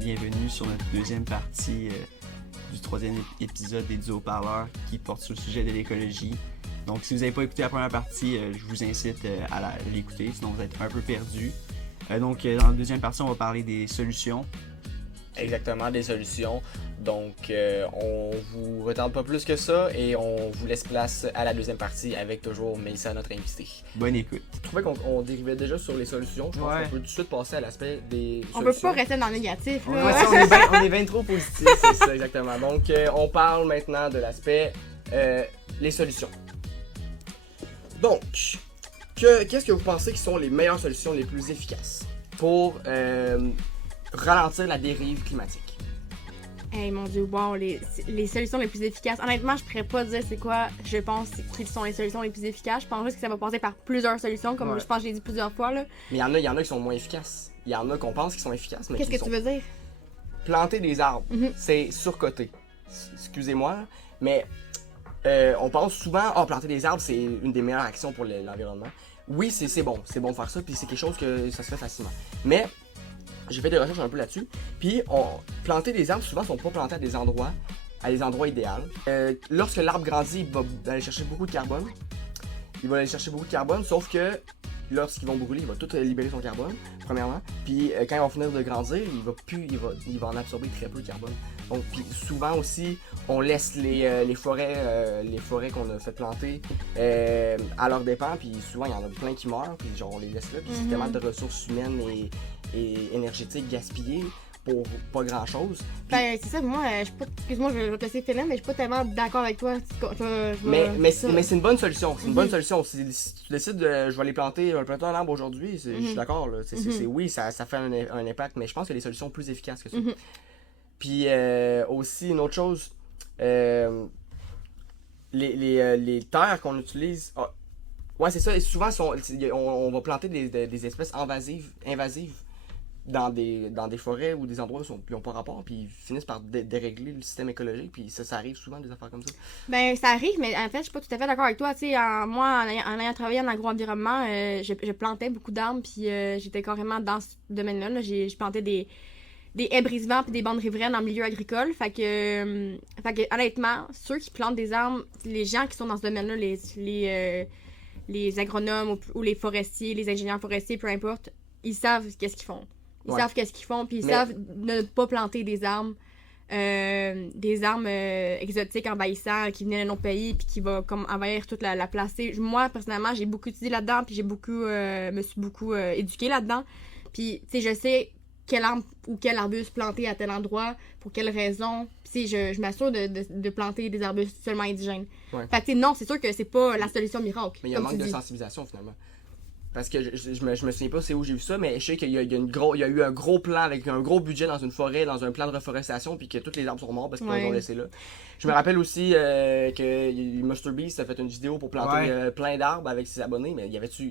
Bienvenue sur notre deuxième partie du troisième épisode des Duos Parleurs qui porte sur le sujet de l'écologie. Donc si vous n'avez pas écouté la première partie, je vous incite à l'écouter, sinon vous êtes un peu perdu. Donc dans la deuxième partie, on va parler des solutions. Exactement, des solutions. Donc on vous retarde pas plus que ça et on vous laisse place à la deuxième partie avec toujours Mélissa, notre invitée. Bonne écoute. Je trouvais qu'on dérivait déjà sur les solutions. Je pense qu'on peut tout de suite passer à l'aspect des solutions. On peut pas rester dans le négatif. Là. On est bien trop positif, c'est ça exactement. Donc on parle maintenant de l'aspect les solutions. Donc, qu'est-ce que vous pensez qui sont les meilleures solutions les plus efficaces pour ralentir la dérive climatique? Hey mon dieu, wow, les solutions les plus efficaces. Honnêtement, je pourrais pas dire c'est quoi je pense qu'ils sont les solutions les plus efficaces. Je pense juste que ça va passer par plusieurs solutions, comme je pense que j'ai dit plusieurs fois. Là. Mais il y en a qui sont moins efficaces. Il y en a qu'on pense qui sont efficaces, mais qu'est-ce que tu veux dire? Planter des arbres, c'est surcoté. Excusez-moi, mais on pense souvent, planter des arbres, c'est une des meilleures actions pour l'environnement. Oui, c'est bon de faire ça, puis c'est quelque chose que ça se fait facilement. Mais j'ai fait des recherches un peu là-dessus. Puis, planter des arbres, souvent, ne sont pas plantés à des endroits idéaux. Lorsque l'arbre grandit, il va aller chercher beaucoup de carbone. Sauf que lorsqu'ils vont brûler, il va tout libérer son carbone, premièrement. Puis, quand ils vont finir de grandir, il va en absorber très peu de carbone. Donc, puis souvent aussi, on laisse les forêts qu'on a fait planter à leur dépens. Puis souvent, il y en a plein qui meurent. Puis genre, on les laisse là. Puis c'est tellement de ressources humaines et énergétiques gaspillées pour pas grand-chose. Puis, ben, c'est ça, moi, excuse-moi, je vais te laisser finir, mais je suis pas tellement d'accord avec toi. Mais c'est une bonne solution. C'est une bonne solution. Si tu décides je vais aller planter un arbre aujourd'hui, je suis d'accord. Là. Oui, ça fait un impact, mais je pense qu'il y a des solutions plus efficaces que ça. Puis aussi, une autre chose, les terres qu'on utilise, ouais, c'est ça, et souvent on va planter des espèces invasives dans des forêts ou des endroits qui n'ont pas rapport, puis ils finissent par dérégler le système écologique, puis ça arrive souvent, des affaires comme ça. Ben, ça arrive, mais en fait, je suis pas tout à fait d'accord avec toi. Tu sais, moi, en ayant travaillé en agro-environnement, je plantais beaucoup d'arbres, puis j'étais carrément dans ce domaine-là. Là. Je plantais des haies brise-vents puis des bandes riveraines en milieu agricole. Fait que honnêtement, ceux qui plantent des arbres, les gens qui sont dans ce domaine-là, les agronomes ou les forestiers, les ingénieurs forestiers, peu importe, ils savent qu'est-ce qu'ils font. Ils savent qu'est-ce qu'ils font, puis ils savent ne pas planter des arbres exotiques envahissants qui venaient de notre pays puis qui va comme envahir toute la place. Moi, personnellement, j'ai beaucoup étudié là-dedans puis me suis beaucoup éduquée là-dedans. Puis, tu sais, je sais quel arbre ou quel arbuste planter à tel endroit, pour quelle raison. Puis je m'assure de planter des arbustes seulement indigènes. Ouais. Fait que non, c'est sûr que c'est pas la solution miracle. Mais il y a un manque de sensibilisation finalement. Parce que je me souviens pas c'est où j'ai vu ça, mais je sais qu'il y a eu un gros plan avec un gros budget dans une forêt, dans un plan de reforestation, puis que tous les arbres sont morts parce qu'ils les ont laissés là. Je me rappelle aussi que MrBeast a fait une vidéo pour planter plein d'arbres avec ses abonnés, mais y a-tu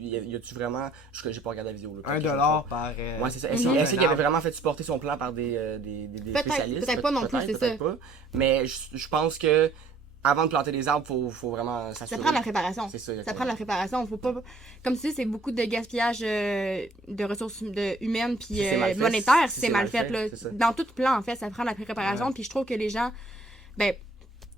vraiment... J'ai pas regardé la vidéo. Là, $1 par... ouais, c'est ça. Est-ce qu'il avait vraiment fait supporter son plan par des spécialistes? Peut-être pas non plus, c'est ça. Pas. Mais je pense que avant de planter des arbres, faut vraiment s'assurer. Ça prend de la préparation. C'est ça, ça prend de la préparation. Faut pas... Comme tu dis, c'est beaucoup de gaspillage de ressources humaines puis monétaires si c'est mal fait. Là. Dans tout plan, en fait, ça prend de la préparation. Puis je trouve que les gens... Ben,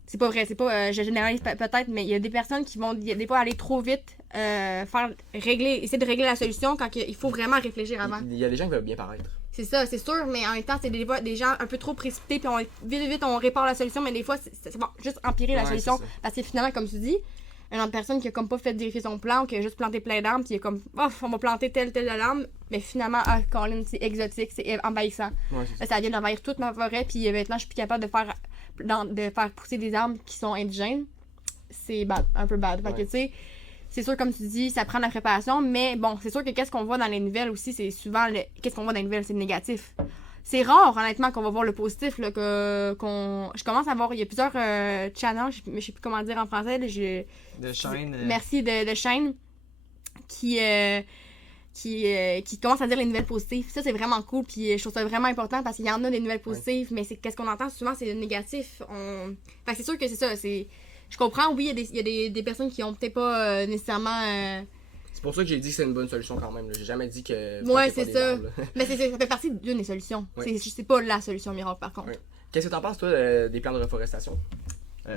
c'est pas vrai. C'est pas... je généralise peut-être, mais il y a des personnes qui vont des fois aller trop vite, essayer de régler la solution quand il faut vraiment réfléchir avant. Il y a des gens qui veulent bien paraître. C'est ça, c'est sûr, mais en même temps, c'est des fois des gens un peu trop précipités, puis vite, on répare la solution, mais des fois, c'est bon, juste empirer la solution. Parce que finalement, comme tu dis, une autre personne qui a comme pas fait vérifier son plan, qui a juste planté plein d'arbres, puis il est comme, on va planter tel arbre, mais finalement, Colin, c'est exotique, c'est envahissant. Ouais, ça vient d'envahir toute ma forêt, puis maintenant, je suis plus capable de faire pousser des arbres qui sont indigènes. C'est bad, un peu bad. Fait que, tu sais, c'est sûr, comme tu dis, ça prend de la préparation, mais bon, c'est sûr que qu'est-ce qu'on voit dans les nouvelles aussi, c'est souvent, qu'est-ce qu'on voit dans les nouvelles, c'est le négatif. C'est rare, honnêtement, qu'on va voir le positif, là, je commence à voir, il y a plusieurs channels, je sais plus comment dire en français, là, de chaînes. Merci, de chaînes qui qui commencent à dire les nouvelles positives. Ça, c'est vraiment cool, puis je trouve ça vraiment important parce qu'il y en a des nouvelles positives, mais qu'est-ce qu'on entend souvent, c'est le négatif. Fait que c'est sûr que c'est ça, je comprends, oui, il y a des personnes qui ont peut-être pas nécessairement... C'est pour ça que j'ai dit que c'est une bonne solution quand même. Là. J'ai jamais dit que... Ouais, c'est ça. Mais ça fait partie d'une des solutions. Ouais. C'est pas la solution miracle, par contre. Ouais. Qu'est-ce que t'en penses, toi, des plans de reforestation?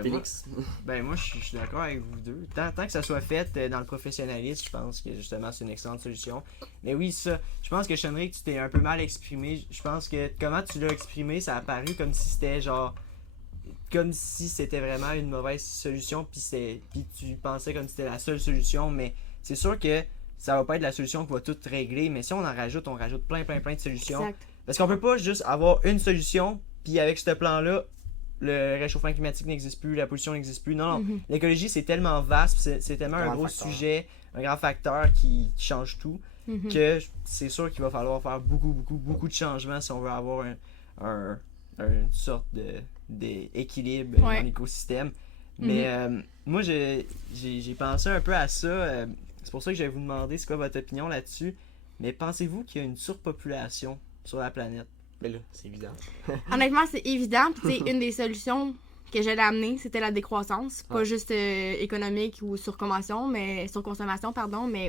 Félix? Moi, je suis d'accord avec vous deux. Tant que ça soit fait dans le professionnalisme, je pense que justement c'est une excellente solution. Mais oui, ça, je pense que Chenric, tu t'es un peu mal exprimé. Je pense que comment tu l'as exprimé, ça a paru comme si c'était genre. Comme si c'était vraiment une mauvaise solution, puis tu pensais comme si c'était la seule solution. Mais c'est sûr que ça va pas être la solution qui va tout régler. Mais si on rajoute plein de solutions. Exact. Parce qu'on peut pas juste avoir une solution, puis avec ce plan-là, le réchauffement climatique n'existe plus, la pollution n'existe plus. Non, l'écologie c'est tellement vaste, c'est tellement un gros sujet, un grand facteur qui change tout, que c'est sûr qu'il va falloir faire beaucoup de changements si on veut avoir une sorte d'équilibre dans l'écosystème. Mais moi j'ai pensé un peu à ça, c'est pour ça que je vais vous demander c'est quoi votre opinion là-dessus. Mais pensez-vous qu'il y a une surpopulation sur la planète? Mais là, c'est évident. Honnêtement, c'est évident. Puis, une des solutions que j'allais amener, c'était la décroissance. Pas juste économique ou surconsommation, mais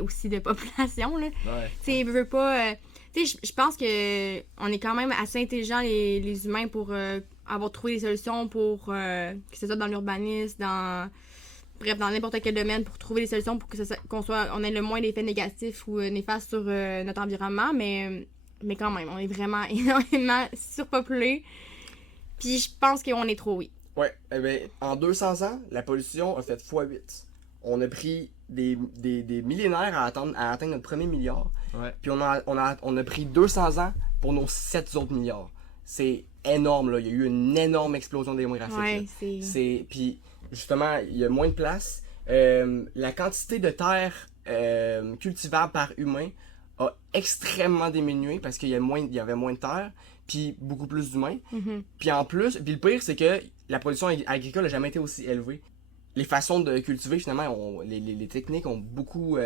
aussi de population. Là. Ouais. Tu sais, veux pas. Je pense que on est quand même assez intelligents, les humains, pour avoir trouvé des solutions pour que ce soit dans l'urbanisme, bref, dans n'importe quel domaine, pour trouver des solutions pour que on ait le moins d'effets négatifs ou néfastes sur notre environnement, mais quand même, on est vraiment énormément surpopulé. Puis je pense qu'on est trop, oui. Ouais, en 200 ans, la pollution a fait x8. On a pris des millénaires à atteindre notre premier milliard. Ouais. Puis on a pris 200 ans pour nos 7 autres milliards. C'est énorme, là. Il y a eu une énorme explosion démographique. Ouais, Puis justement, il y a moins de place. La quantité de terre cultivable par humain a extrêmement diminué parce qu'il y avait moins de terre, puis beaucoup plus d'humains. Puis en plus, puis le pire, c'est que la production agricole n'a jamais été aussi élevée. Les façons de cultiver, finalement, les techniques ont beaucoup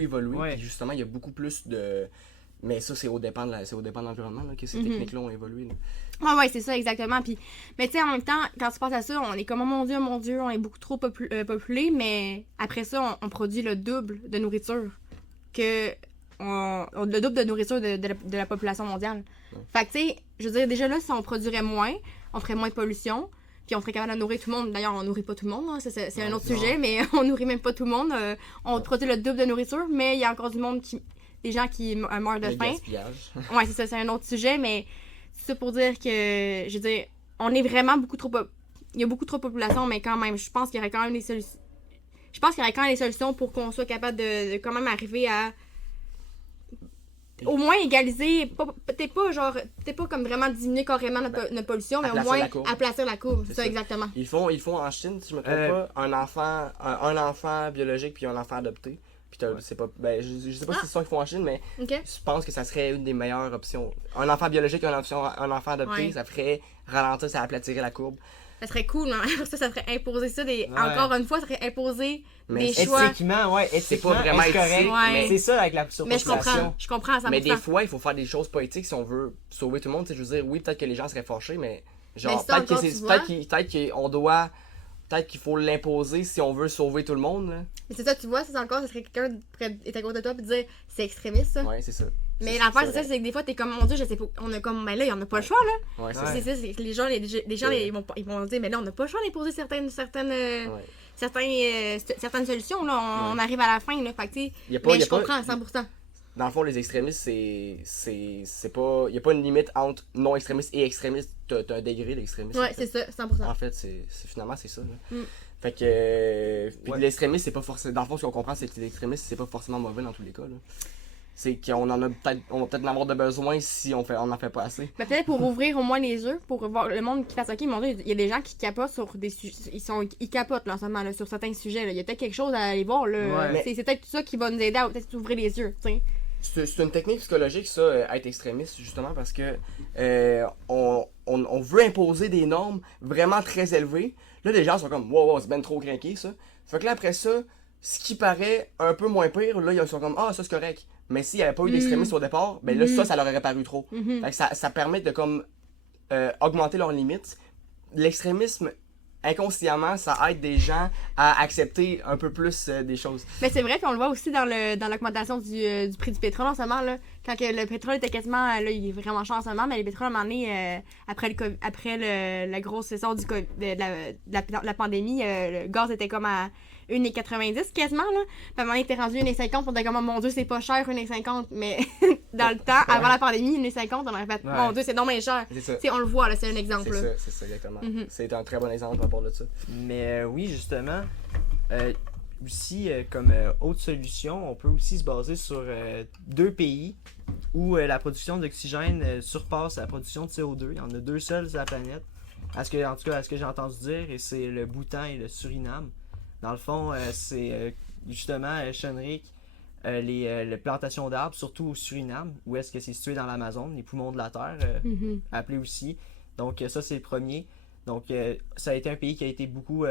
évolué. Ouais. Puis justement, il y a beaucoup plus de... Mais ça, c'est au dépend de l'environnement là, que ces techniques-là ont évolué. Là. Ouais, c'est ça, exactement. Puis, mais tu sais, en même temps, quand tu penses à ça, on est comme, oh mon Dieu, on est beaucoup trop populé, mais après ça, on produit le double de nourriture que... le double de nourriture de la population mondiale. Ouais. Fait que, tu sais, je veux dire, déjà là, si on produirait moins, on ferait moins de pollution, puis on serait capable de nourrir tout le monde. D'ailleurs, on nourrit pas tout le monde, hein. C'est un autre sujet, mais on nourrit même pas tout le monde. On produit le double de nourriture, mais il y a encore des gens qui meurent de faim. Ouais, c'est ça, c'est un autre sujet, mais c'est ça pour dire que, je veux dire, on est vraiment beaucoup trop... Il y a beaucoup trop de population, mais quand même, je pense qu'il y aurait quand même des solutions. Je pense qu'il y aurait quand même des solutions pour qu'on soit capable de quand même arriver à au moins égaliser, peut-être pas comme vraiment diminuer carrément notre pollution, mais au moins aplatir la courbe. C'est ça, exactement. Ils font en Chine, si je me trompe pas, un enfant biologique puis un enfant adopté. Puis c'est pas, je sais pas si c'est ça qu'ils font en Chine, mais je pense que ça serait une des meilleures options. Un enfant biologique et un enfant adopté, ça ferait ralentir, ça aplatirait la courbe. Ça serait cool, hein? Ça ferait imposer ça encore une fois, ça ferait imposer des choix. Éthiquement, c'est pas vraiment correct. Mais c'est ça avec la surpopulation. Mais je comprends à 100%. Mais des fois, il faut faire des choses poétiques si on veut sauver tout le monde. Je veux dire, oui, peut-être que les gens seraient fâchés, mais genre, peut-être qu'il faut l'imposer si on veut sauver tout le monde. Là. Mais c'est ça, tu vois, ça serait quelqu'un qui est à côté de toi et dire c'est extrémiste, ça. Ouais, c'est ça. Mais l'affaire, c'est ça, c'est que des fois, t'es comme, mon Dieu, je sais pas, on a comme, mais là, il y en a pas le choix, là. Ouais, c'est ça, c'est que les gens, ils vont dire, mais là, on n'a pas le choix d'imposer certaines solutions, là. On arrive à la fin, là. Fait que, tu sais, mais je comprends à 100%. Dans le fond, les extrémistes, c'est pas... Il n'y a pas une limite entre non-extrémistes et extrémistes. T'as un degré d'extrémisme. Ouais, c'est ça, 100%. En fait, finalement, c'est ça, là. Fait que... Puis l'extrémisme, c'est pas forcément... Dans le fond, ce qu'on comprend, c'est que l'extrémisme, c'est pas forcément mauvais dans tous les cas, là. C'est qu'on va peut-être en avoir de besoin si on en fait pas assez. Mais peut-être pour ouvrir au moins les yeux, pour voir le monde qui fasse OK, mon Dieu, il y a des gens qui capotent sur des sujets. Ils capotent là, en ce moment, là, sur certains sujets. Là. Il y a peut-être quelque chose à aller voir. Là. Ouais. C'est peut-être tout ça qui va nous aider à peut-être ouvrir les yeux. T'sais. C'est une technique psychologique, ça, être extrémiste, justement, parce que on veut imposer des normes vraiment très élevées. Là, les gens sont comme wow, c'est ben trop craqué, ça. Fait que là, après ça, ce qui paraît un peu moins pire, là, ils sont comme ça c'est correct. Mais s'il n'y avait pas eu d'extrémistes au départ, ben là, ça leur aurait paru trop. Fait que ça permet de comme augmenter leurs limites. L'extrémisme, inconsciemment, ça aide des gens à accepter un peu plus des choses. Mais c'est vrai, puis on le voit aussi dans l'augmentation du prix du pétrole en ce moment. Là. Quand que le pétrole était quasiment, là, il est vraiment cher en ce moment, mais le pétrole, à un moment donné, après la grosse session de la pandémie, le gaz était comme à 1,90 quasiment. Là. Puis à un moment donné, il était rendu 1,50, on était comme, mon Dieu, c'est pas cher, 1,50. Mais dans le temps, avant la pandémie, 1,50, on aurait fait, mon Dieu, c'est non moins cher. T'sais, on le voit, là, c'est un exemple. C'est ça, exactement. C'est un très bon exemple à rapport de ça. Mais oui, justement, aussi, comme autre solution, on peut aussi se baser sur 2 pays où la production d'oxygène surpasse la production de CO2. Il y en a 2 seuls sur la planète. En tout cas, à ce que j'ai entendu dire, et c'est le Bhoutan et le Suriname. Dans le fond, c'est justement, Chenric, les plantations d'arbres, surtout au Suriname, où est-ce que c'est situé dans l'Amazone, les poumons de la Terre, appelés aussi. Donc ça, c'est le premier. Donc ça a été un pays qui a été beaucoup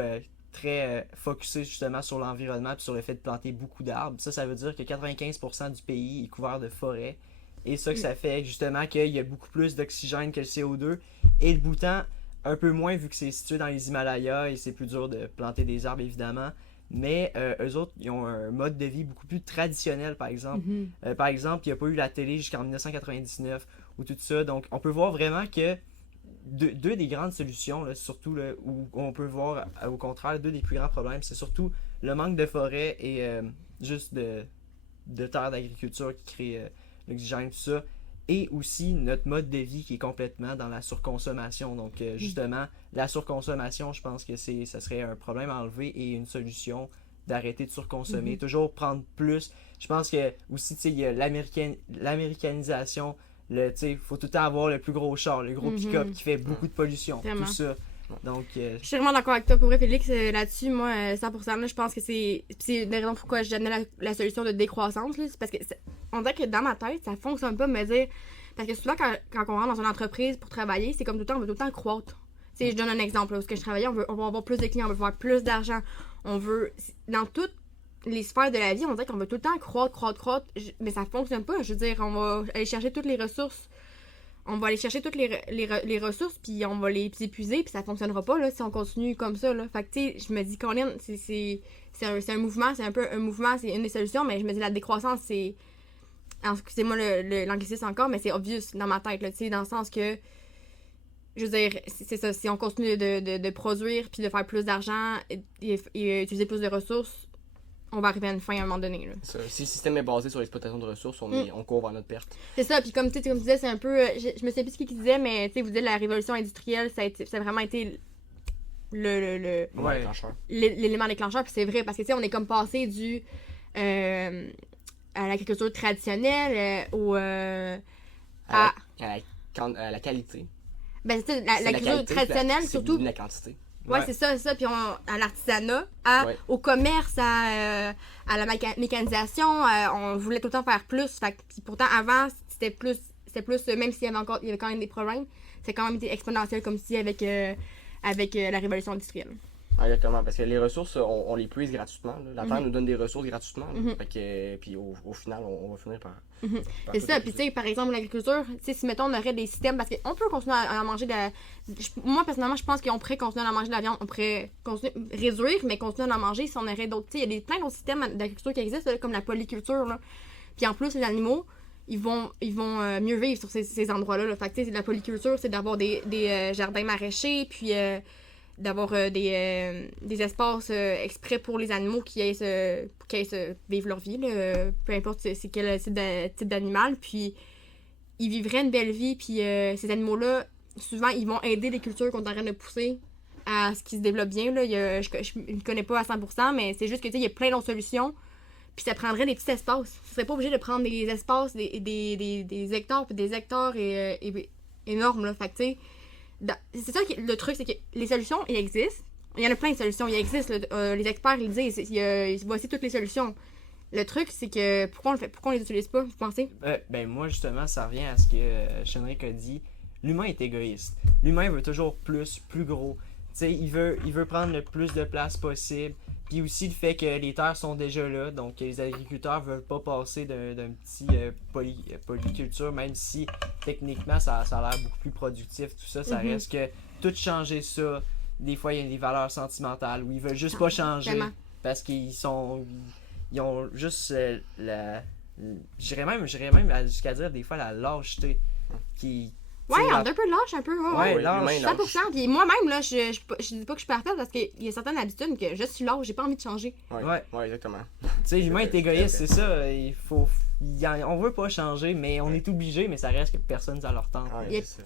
très focusé justement sur l'environnement et sur le fait de planter beaucoup d'arbres. Ça veut dire que 95% du pays est couvert de forêts. Et ça, que ça fait justement qu'il y a beaucoup plus d'oxygène que le CO2. Et le Bhoutan, un peu moins vu que c'est situé dans les Himalayas et c'est plus dur de planter des arbres évidemment. Mais eux autres, ils ont un mode de vie beaucoup plus traditionnel, par exemple. Par exemple, il n'y a pas eu la télé jusqu'en 1999 ou tout ça. Donc, on peut voir vraiment que deux des grandes solutions, là, surtout là, où on peut voir au contraire 2 des plus grands problèmes, c'est surtout le manque de forêt et juste de terres d'agriculture qui crée l'oxygène, tout ça. Et aussi notre mode de vie qui est complètement dans la surconsommation. Donc justement, la surconsommation, je pense que ça serait un problème à enlever et une solution d'arrêter de surconsommer. Toujours prendre plus. Je pense que aussi, tu sais, il y a l'américanisation. Il faut tout le temps avoir le plus gros char, le gros pick-up qui fait beaucoup de pollution. Vraiment. Tout ça. Donc, je suis vraiment d'accord avec toi. Pour vrai, Félix, là-dessus, moi, 100%, là, je pense que c'est la raison pourquoi je donnais la solution de décroissance. C'est parce que on dirait que dans ma tête, ça fonctionne pas me dire. Parce que souvent, quand on rentre dans une entreprise pour travailler, c'est comme tout le temps, on veut tout le temps croître. Je donne un exemple. Là, où je travaillais, on veut avoir plus de clients, on veut faire plus d'argent. On veut. Dans toutes les sphères de la vie, on dirait qu'on veut tout le temps croître. Mais ça fonctionne pas. Je veux dire, on va aller chercher toutes les ressources. On va aller chercher toutes les ressources, puis on va les épuiser, puis ça fonctionnera pas là, si on continue comme ça. Là. Fait que, tu sais, je me dis, Colin, c'est un mouvement, c'est un peu un mouvement, c'est une des solutions, mais je me dis, la décroissance, c'est. Excusez-moi l'anglicisme encore, mais c'est obvious dans ma tête, là, tu sais, dans le sens que. Je veux dire, c'est ça, si on continue de produire, puis de faire plus d'argent et utiliser plus de ressources, on va arriver à une fin à un moment donné. Là. Si le système est basé sur l'exploitation de ressources, on court vers notre perte. C'est ça, puis comme tu disais, c'est un peu. Je me sais plus ce qu'il disait, mais tu sais, vous dites la révolution industrielle, ça a vraiment été l'élément déclencheur, puis c'est vrai, parce que tu sais, on est comme passé à l'agriculture traditionnelle, à la qualité. Ben, c'est l'agriculture traditionnelle, surtout. C'est la quantité. Ouais, c'est ça. Puis à l'artisanat, au commerce, à la mécanisation, on voulait tout le temps faire plus. Puis pourtant, avant, c'était plus, même s'il y avait quand même des problèmes, c'est quand même été exponentiel, comme si avec la révolution industrielle. Exactement, parce que les ressources, on les puise gratuitement. Là. La Terre nous donne des ressources gratuitement. Fait que, puis au final, on va finir par c'est ça. Puis tu sais, par exemple, l'agriculture, si mettons, on aurait des systèmes, parce qu'on peut continuer à manger de la. Moi, personnellement, je pense qu'on pourrait continuer à manger de la viande. On pourrait réduire, mais continuer à en manger si on aurait d'autres. Tu sais, il y a plein d'autres systèmes d'agriculture qui existent, là, comme la polyculture. Là. Puis en plus, les animaux, ils vont mieux vivre sur ces endroits-là. Là. Fait que, tu sais, la polyculture, c'est d'avoir des jardins maraîchers, puis d'avoir des espaces exprès pour les animaux qui aillent vivre leur vie, là, peu importe c'est quel type d'animal, puis ils vivraient une belle vie, puis ces animaux-là, souvent, ils vont aider les cultures qu'on est en train de pousser à ce qu'ils se développent bien, là. Je ne connais pas à 100%, mais c'est juste que, tu sais, il y a plein d'autres solutions, puis ça prendrait des petits espaces. Tu serais pas obligé de prendre des espaces, des hectares, puis des hectares énormes, là, fait que, tu sais, c'est ça le truc, c'est que les solutions, il existent. Il y en a plein de solutions, il existe. Les experts, ils disent, voici toutes les solutions. Le truc, c'est que pourquoi on les utilise pas, vous pensez? Ben moi, justement, ça revient à ce que Chenric a dit. L'humain est égoïste. L'humain veut toujours plus gros. Tu sais, il veut prendre le plus de place possible. Puis aussi le fait que les terres sont déjà là, donc les agriculteurs veulent pas passer d'un petit polyculture, même si techniquement ça a l'air beaucoup plus productif, tout ça, ça reste que tout changer ça, des fois il y a des valeurs sentimentales où ils veulent juste pas changer parce qu'ils ont juste j'irais même jusqu'à dire des fois la lâcheté qui... Ouais, on est un peu lâche, un peu. Ouais, lâche. 100%. Puis moi-même, là, je dis pas que je suis parfaite parce qu'il y a certaines habitudes que je suis lâche, j'ai pas envie de changer. Ouais, exactement. Tu sais, l'humain est égoïste, c'est ça. On veut pas changer, mais on est obligé, mais ça reste que personne ça leur tente.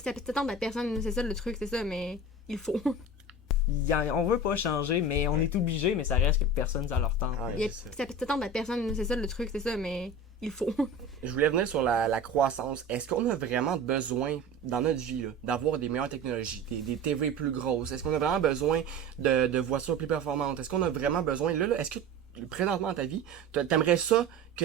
Ça peut t'attendre à personne, c'est ça le truc, c'est ça, mais il faut. On veut pas changer, mais on est obligé, mais ça reste que personne ça leur tente. Ça peut t'attendre à personne, c'est ça le truc, c'est ça, mais il faut. Je voulais venir sur la croissance. Est-ce qu'on a vraiment besoin, dans notre vie, d'avoir des meilleures technologies, des TV plus grosses? Est-ce qu'on a vraiment besoin de voitures plus performantes? Est-ce qu'on a vraiment besoin... Là, est-ce que, présentement dans ta vie, t'aimerais ça que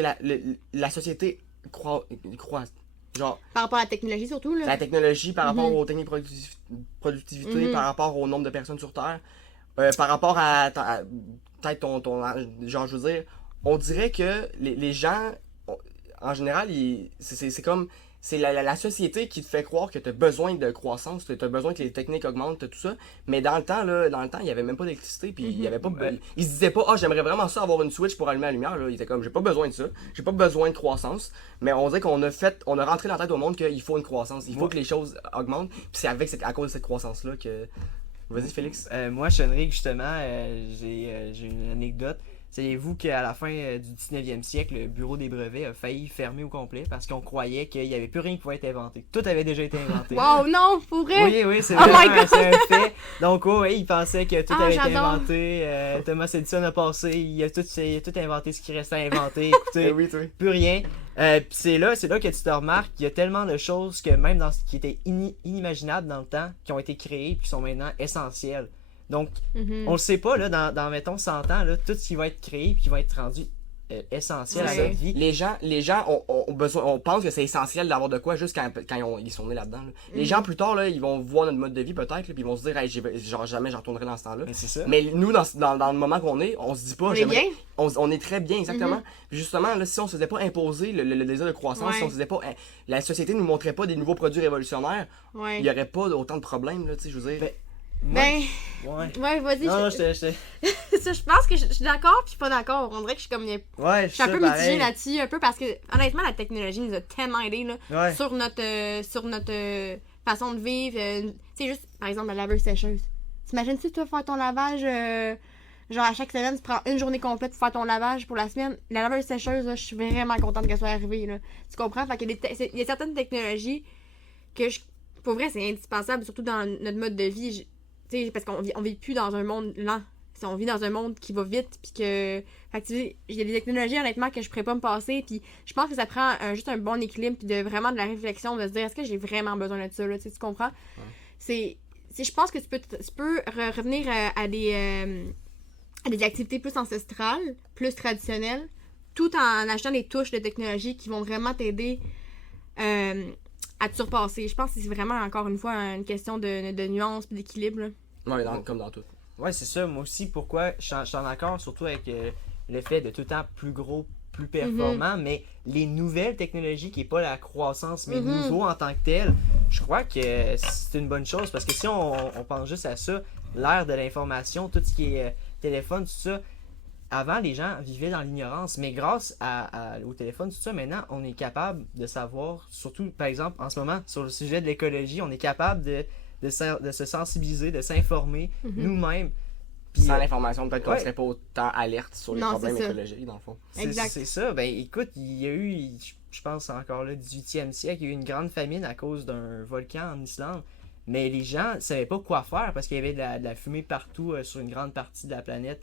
la société croisse? Genre, par rapport à la technologie, surtout, là. La technologie, par rapport aux techniques de productivité, par rapport au nombre de personnes sur Terre, par rapport à peut-être ton... Genre, je veux dire, on dirait que les gens... En général, c'est comme... C'est la société qui te fait croire que tu as besoin de croissance, tu as besoin que les techniques augmentent, tout ça. Mais dans le temps, il n'y avait même pas d'électricité. Puis il y avait pas. Ils se disaient pas, j'aimerais vraiment ça avoir une switch pour allumer la lumière. Là. Ils étaient comme, j'ai pas besoin de ça, j'ai pas besoin de croissance. Mais on dirait qu'on a rentré dans la tête au monde qu'il faut une croissance. Il faut que les choses augmentent. Puis c'est à cause de cette croissance-là que. Vas-y, Félix. Moi, Chenric, justement, j'ai une anecdote. Savez-vous qu'à la fin du 19e siècle, le bureau des brevets a failli fermer au complet parce qu'on croyait qu'il n'y avait plus rien qui pouvait être inventé. Tout avait déjà été inventé. Wow, non, pour vrai? Oui, c'est Oh my God! c'est un fait. Donc, ils pensaient que tout avait été inventé. Thomas Edison a passé, il a tout inventé ce qui restait à inventer. Écoutez, plus rien. Puis c'est là que tu te remarques qu'il y a tellement de choses que même dans ce qui était inimaginable dans le temps, qui ont été créées et qui sont maintenant essentielles. Donc, on le sait pas, là, dans mettons, 100 ans, là, tout ce qui va être créé et qui va être rendu essentiel à notre vie. Les gens ont besoin, on pense que c'est essentiel d'avoir de quoi juste quand ils sont nés là-dedans. Là. Les gens, plus tard, là, ils vont voir notre mode de vie peut-être, puis ils vont se dire, hey, jamais j'en retournerai dans ce temps-là. Mais nous, dans le moment qu'on est, on se dit pas, on est très bien, exactement. Puis justement, là, si on se faisait pas imposer le désir de croissance, si on se disait pas, la société nous montrait pas des nouveaux produits révolutionnaires, il y aurait pas autant de problèmes, là, tu sais, je veux dire. Ouais, vas-y. Non, je pense que je suis d'accord puis je suis pas d'accord. On dirait que je suis comme... je suis un peu mitigée là-dessus, un peu parce que, honnêtement, la technologie nous a tellement aidés, là, sur notre façon de vivre. Tu sais, juste, par exemple, la laveuse sécheuse. T'imagines-tu, toi, faire ton lavage, genre, à chaque semaine, tu prends une journée complète pour faire ton lavage pour la semaine. La laveuse sécheuse, là, je suis vraiment contente qu'elle soit arrivée, là. Tu comprends? Fait qu'il y a certaines technologies que, pour vrai, c'est indispensable, surtout dans notre mode de vie. T'sais, parce qu'on vit plus dans un monde lent. T'sais, on vit dans un monde qui va vite, puis que... Fait que, il y a des technologies, honnêtement, que je pourrais pas me passer, puis je pense que ça prend juste un bon équilibre, puis vraiment de la réflexion, de se dire, est-ce que j'ai vraiment besoin de ça, là, tu comprends? Je pense que tu peux revenir à des activités plus ancestrales, plus traditionnelles, tout en achetant des touches de technologie qui vont vraiment t'aider à te surpasser. Je pense que c'est vraiment, encore une fois, une question de nuance et d'équilibre. Ouais, comme dans tout. Ouais, c'est ça. Moi aussi, pourquoi je suis en accord, surtout avec le fait de tout le temps plus gros, plus performant, mais les nouvelles technologies, qui n'est pas la croissance, mais nouveau en tant que tel, je crois que c'est une bonne chose, parce que si on pense juste à ça, l'ère de l'information, tout ce qui est téléphone, tout ça, avant, les gens vivaient dans l'ignorance, mais grâce au téléphone, tout ça, maintenant, on est capable de savoir, surtout, par exemple, en ce moment, sur le sujet de l'écologie, on est capable de se sensibiliser, de s'informer nous-mêmes. Puis, sans l'information, peut-être qu'on serait pas autant alerte sur les problèmes écologiques, dans le fond. C'est ça. Ben, écoute, il y a eu, je pense encore là, 18e siècle, il y a eu une grande famine à cause d'un volcan en Islande. Mais les gens ne savaient pas quoi faire parce qu'il y avait de la fumée partout sur une grande partie de la planète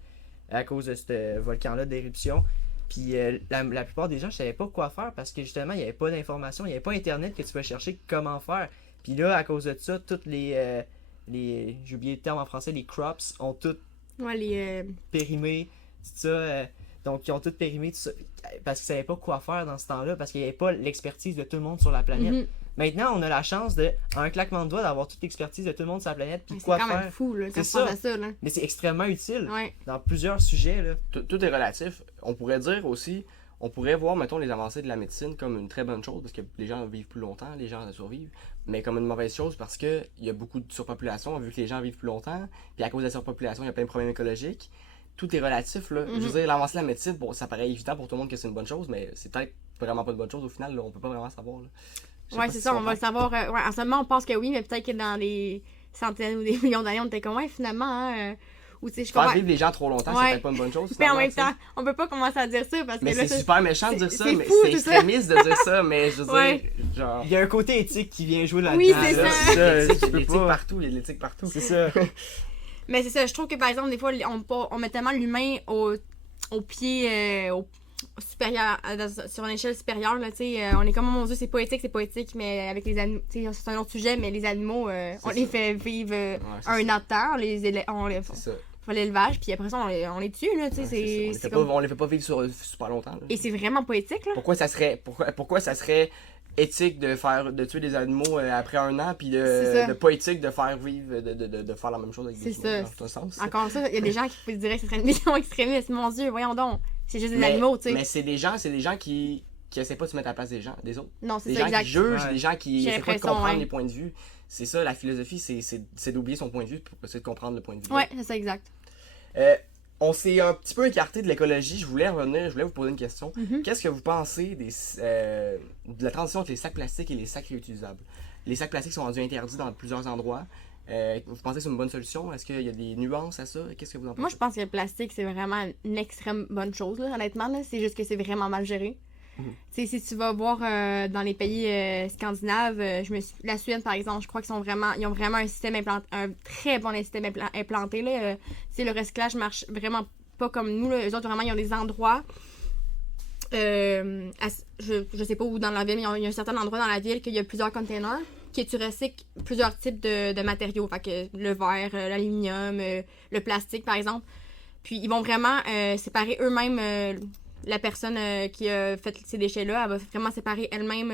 à cause de ce volcan-là d'éruption. Puis la plupart des gens ne savaient pas quoi faire parce que justement, il n'y avait pas d'informations, il n'y avait pas Internet que tu peux chercher comment faire. Puis là, à cause de ça, toutes les j'ai oublié le terme en français, les crops ont toutes périmé, tout ça. Donc, ils ont toutes périmé tout ça, parce qu'ils ne savaient pas quoi faire dans ce temps-là, parce qu'il n'y avait pas l'expertise de tout le monde sur la planète. Maintenant, on a la chance de, en un claquement de doigts, d'avoir toute l'expertise de tout le monde sur la planète, puis C'est quoi quand même faire. fou, là, quand C'est tu penses ça. à ça, là. Mais c'est extrêmement utile Ouais. dans plusieurs sujets, là. Tout est relatif. On pourrait dire aussi, on pourrait voir, mettons, les avancées de la médecine comme une très bonne chose parce que les gens vivent plus longtemps, les gens survivent, mais comme une mauvaise chose parce qu'il y a beaucoup de surpopulation, vu que les gens vivent plus longtemps, puis à cause de la surpopulation, il y a plein de problèmes écologiques. Tout est relatif, là. Je veux dire, l'avancée de la médecine, bon, ça paraît évident pour tout le monde que c'est une bonne chose, mais c'est peut-être vraiment pas une bonne chose au final, là. On peut pas vraiment savoir, là. Je sais Ouais, pas c'est si ça, tu on va le savoir. Ouais, en ce moment, on pense que oui, mais peut-être que dans les centaines ou des millions d'années, on était comme, ouais, finalement, hein, ou tu sais, je Faire comprends. vivre les gens trop longtemps, Ouais. c'est peut-être pas une bonne chose. Mais en finalement, même tu sais. temps, on peut pas commencer à dire ça parce que Mais là, c'est super méchant de dire ça, c'est mais fou, c'est c'est ça. extrémiste de dire ça, mais je veux Ouais. dire, genre. Il y a un côté éthique qui vient jouer là-dedans. Oui, c'est là. ça. Il y a de tu peux l'éthique pas. partout, il y a de l'éthique partout. C'est ça. Mais c'est ça, je trouve que par exemple, des fois, on met tellement l'humain au pied supérieur, sur une échelle supérieure, là, tu sais. On est comme, oh mon Dieu, c'est poétique, mais avec les animaux, tu sais, c'est un autre sujet, mais les animaux, on ça. les fait vivre c'est un ça. an de temps, on les C'est ça. fait l'élevage, puis après ça, on les tue, là, tu sais. Ouais, c'est c'est ça. comme... On les fait pas vivre sur super longtemps. Là. Et c'est vraiment poétique, là. Pourquoi ça serait éthique de tuer des animaux après un an, puis C'est ça. de pas éthique de faire vivre, de faire la même chose avec des C'est humains, ça. dans un sens. Encore ça, il y a des gens qui diraient que ce serait une vision extrémiste. Mon Dieu, voyons donc. C'est juste des Mais- animaux, tu sais. Mais c'est des gens qui essaient pas de se mettre à la place des autres. Non, c'est Des ça, gens exact. qui jugent, Ouais. des gens qui J'ai essaient pas de l'impression, comprendre ouais. les points de vue. C'est ça, la philosophie, c'est d'oublier son point de vue pour essayer de comprendre le point de vue. de Ouais, l'autre. c'est ça, exact. On s'est un petit peu écarté de l'écologie. Je voulais vous poser une question. Mhm. Qu'est-ce que vous pensez de la transition entre les sacs plastiques et les sacs réutilisables? Les sacs plastiques sont rendus interdits dans plusieurs endroits. Vous pensez que c'est une bonne solution? Est-ce qu'il y a des nuances à ça? Qu'est-ce que vous en pensez? Moi, je pense que le plastique, c'est vraiment une extrême bonne chose, là, honnêtement. Là. C'est juste que c'est vraiment mal géré. Mhm. Tu sais, si tu vas voir dans les pays scandinaves, la Suède, par exemple, je crois qu'ils ont vraiment un système un très bon système implanté. Là. Tu sais, le recyclage marche vraiment pas comme nous. Là. Eux autres, vraiment, ils ont des endroits. Je sais pas où dans la ville, mais il y a un certain endroit dans la ville qu'il y a plusieurs containers que tu recycles plusieurs types de matériaux. Fait que le verre, l'aluminium, le plastique, par exemple. Puis ils vont vraiment séparer eux-mêmes. La personne qui a fait ces déchets-là, elle va vraiment séparer elle-même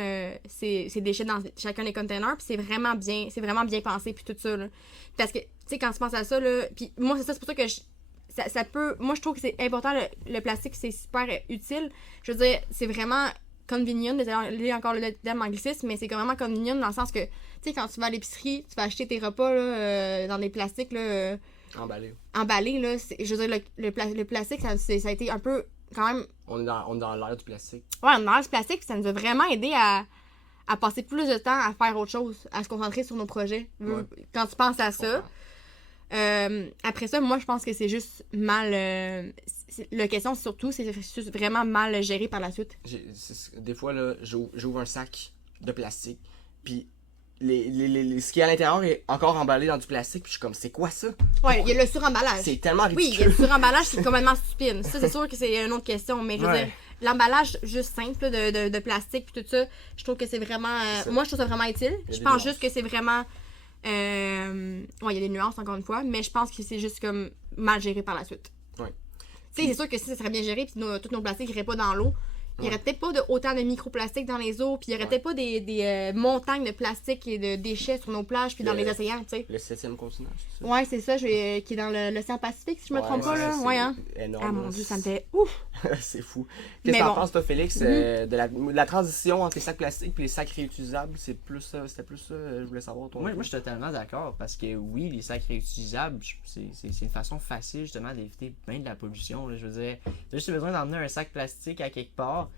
ses déchets dans chacun des containers. Puis c'est vraiment bien pensé, puis tout ça. Là. Parce que, tu sais, quand tu penses à ça, là, puis moi, c'est pour ça que ça peut... Moi, je trouve que c'est important, le plastique, c'est super utile. Je veux dire, c'est vraiment convenient, désolé encore le terme anglicisme, mais c'est vraiment convenient dans le sens que, tu sais, quand tu vas à l'épicerie, tu vas acheter tes repas là, dans des plastiques là, emballés, là, je veux dire, le plastique, ça a été un peu, quand même... On est dans l'ère du plastique. Ouais, on a ce plastique, puis ça nous a vraiment aidé à passer plus de temps à faire autre chose, à se concentrer sur nos projets. Ouais. Quand tu penses à Je ça... comprends. Après ça, moi, je pense que c'est juste mal... la question, surtout, c'est juste vraiment mal géré par la suite. Des fois, là, j'ouvre un sac de plastique, puis ce qui est à l'intérieur est encore emballé dans du plastique, puis je suis comme, c'est quoi ça? Ouais, il y a le suremballage. C'est tellement Oui, il y a ridicule. le suremballage, c'est complètement stupide. Ça, c'est sûr que c'est une autre question, mais je veux Ouais. dire, l'emballage juste simple là, de plastique puis tout ça, je trouve que c'est vraiment... Ça. moi, je trouve ça vraiment utile. Il y a Je des pense nuances. juste que c'est vraiment... ouais, il y a des nuances, encore une fois, mais je pense que c'est juste comme mal géré par la suite. Ouais. Tu sais, c'est sûr que si ça serait bien géré, puis tous nos plastiques n'iraient pas dans l'eau, il n'y aurait peut-être pas autant de microplastiques dans les eaux, puis il n'y aurait peut-être pas des montagnes de plastique et de déchets sur nos plages puis dans les océans, tu sais. Le 7e continent, c'est ça? Ouais, c'est ça, qui est dans l'océan Pacifique, si je me trompe pas, là. c'est Ouais, hein. énorme, Ah là. mon Dieu, ça me fait ouf! C'est fou. Mais Qu'est-ce que t'en bon. penses, toi, Félix, de la transition entre les sacs plastiques et les sacs réutilisables? C'était plus ça, je voulais savoir, toi. Moi, je suis totalement d'accord parce que oui, les sacs réutilisables, c'est une façon facile justement d'éviter bien de la pollution. Là. Je veux dire, t'as juste besoin d'emmener un sac plastique à quelque part.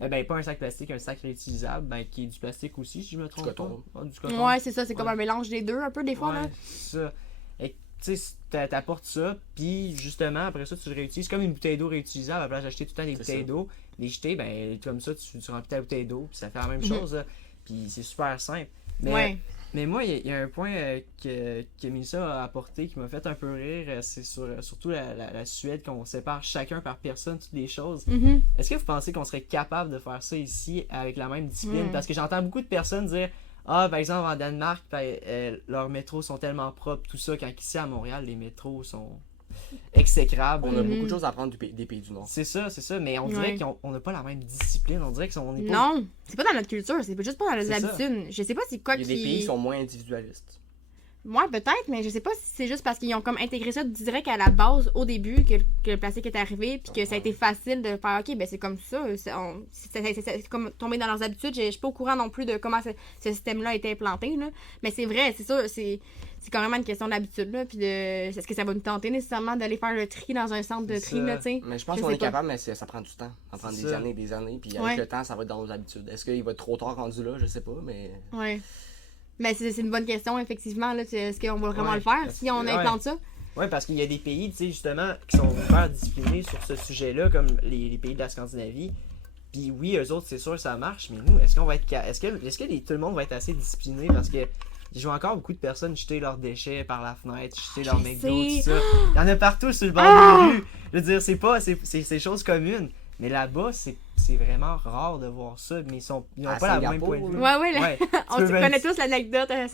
Ben, pas un sac plastique, un sac réutilisable, ben, qui est du plastique aussi, si je me trompe coton. pas. Ah, du coton. Ouais, c'est ça, c'est comme Ouais. un mélange des deux, un peu, des fois, là. Ouais, c'est ça. Et tu sais, t'apportes ça, puis justement, après ça, tu le réutilises. C'est comme une bouteille d'eau réutilisable. À la place d'acheter tout le temps des C'est bouteilles ça. d'eau, les jeter, ben, comme ça, tu remplis ta bouteille d'eau, puis ça fait la même chose. Là. Puis c'est super simple. Ouais. Mais moi, il y a un point que Mélissa a apporté qui m'a fait un peu rire. C'est surtout la Suède, qu'on sépare chacun par personne toutes les choses. Mhm. Est-ce que vous pensez qu'on serait capable de faire ça ici avec la même discipline? Mm. Parce que j'entends beaucoup de personnes dire ah, par exemple, en Danemark, leurs métros sont tellement propres, tout ça, quand ici à Montréal, les métros sont exécrable. On a beaucoup de choses à apprendre des pays du Nord. C'est ça, mais on dirait qu'on n'a pas la même discipline, on dirait qu'on est pas... Non, c'est pas dans notre culture, c'est juste pas dans nos C'est ça. habitudes. Je sais pas c'est quoi Il y a des pays qui sont moins individualistes. Ouais, peut-être, mais je sais pas si c'est juste parce qu'ils ont comme intégré ça direct à la base, au début, que le plastique est arrivé, puis que ça a été facile de faire, ok, ben c'est comme ça, c'est comme tomber dans leurs habitudes. Je suis pas au courant non plus de comment ce système-là a été implanté, là. Mais c'est vrai, c'est ça, c'est carrément une question d'habitude, là, puis est-ce que ça va nous tenter nécessairement d'aller faire le tri dans un centre de C'est tri, ça. là, tu sais? Mais je pense Je qu'on sais est pas. capable, mais ça prend du temps. Ça prend C'est des ça. années, puis avec Ouais. le temps, ça va être dans nos habitudes. Est-ce qu'il va être trop tard rendu là? Je sais pas, mais... Ouais. Mais c'est une bonne question, effectivement, là. Est-ce qu'on va vraiment Ouais, le faire parce si on que- implante ça? Ouais, parce qu'il y a des pays, tu sais, justement, qui sont hyper disciplinés sur ce sujet-là, comme les pays de la Scandinavie. Puis oui, eux autres, c'est sûr, ça marche, mais nous, est-ce qu'on va être... Est-ce que tout le monde va être assez discipliné? Parce que je vois encore beaucoup de personnes jeter leurs déchets par la fenêtre, jeter leurs Je McDo, sais. tout ça. Il y en a partout sur le bord de rue. Je veux dire, c'est choses communes. Mais là-bas, c'est vraiment rare de voir ça, mais ils n'ont À pas la même Singapour, point de vue. Ouais. On Tu se peux même- connaît tous l'anecdote à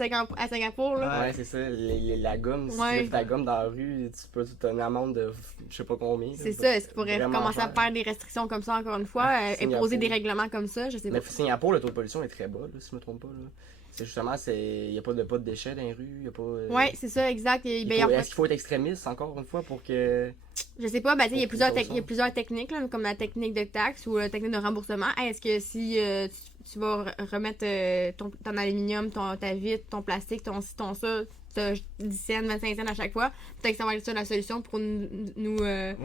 Singapour, là. Ouais, c'est ça. La gomme, si Ouais. tu lèves ta gomme dans la rue, tu peux te donner une amende de je sais pas combien. C'est ça, est-ce qu'il pourrait Vraiment commencer à cher. faire des restrictions comme ça encore une fois, Singapour. imposer des règlements comme ça, je sais pas. Mais Singapour, le taux de pollution est très bas, là, si je me trompe pas. Là. C'est justement, il n'y a pas de déchets dans les rues. Y a pas, Ouais, c'est ça, exact. Est-ce qu'il faut être extrémiste encore une fois pour que. Je sais pas, ben, tu sais, il y a Pour plusieurs, plus il y a plusieurs techniques, là, comme la technique de taxe ou la technique de remboursement. Hey, est-ce que si tu vas remettre ton aluminium, ta vitre, ton plastique, ton ci, ton ça, t'as 10 cents, 25 cents à chaque fois, peut-être que ça va être ça la solution pour nous Ouais.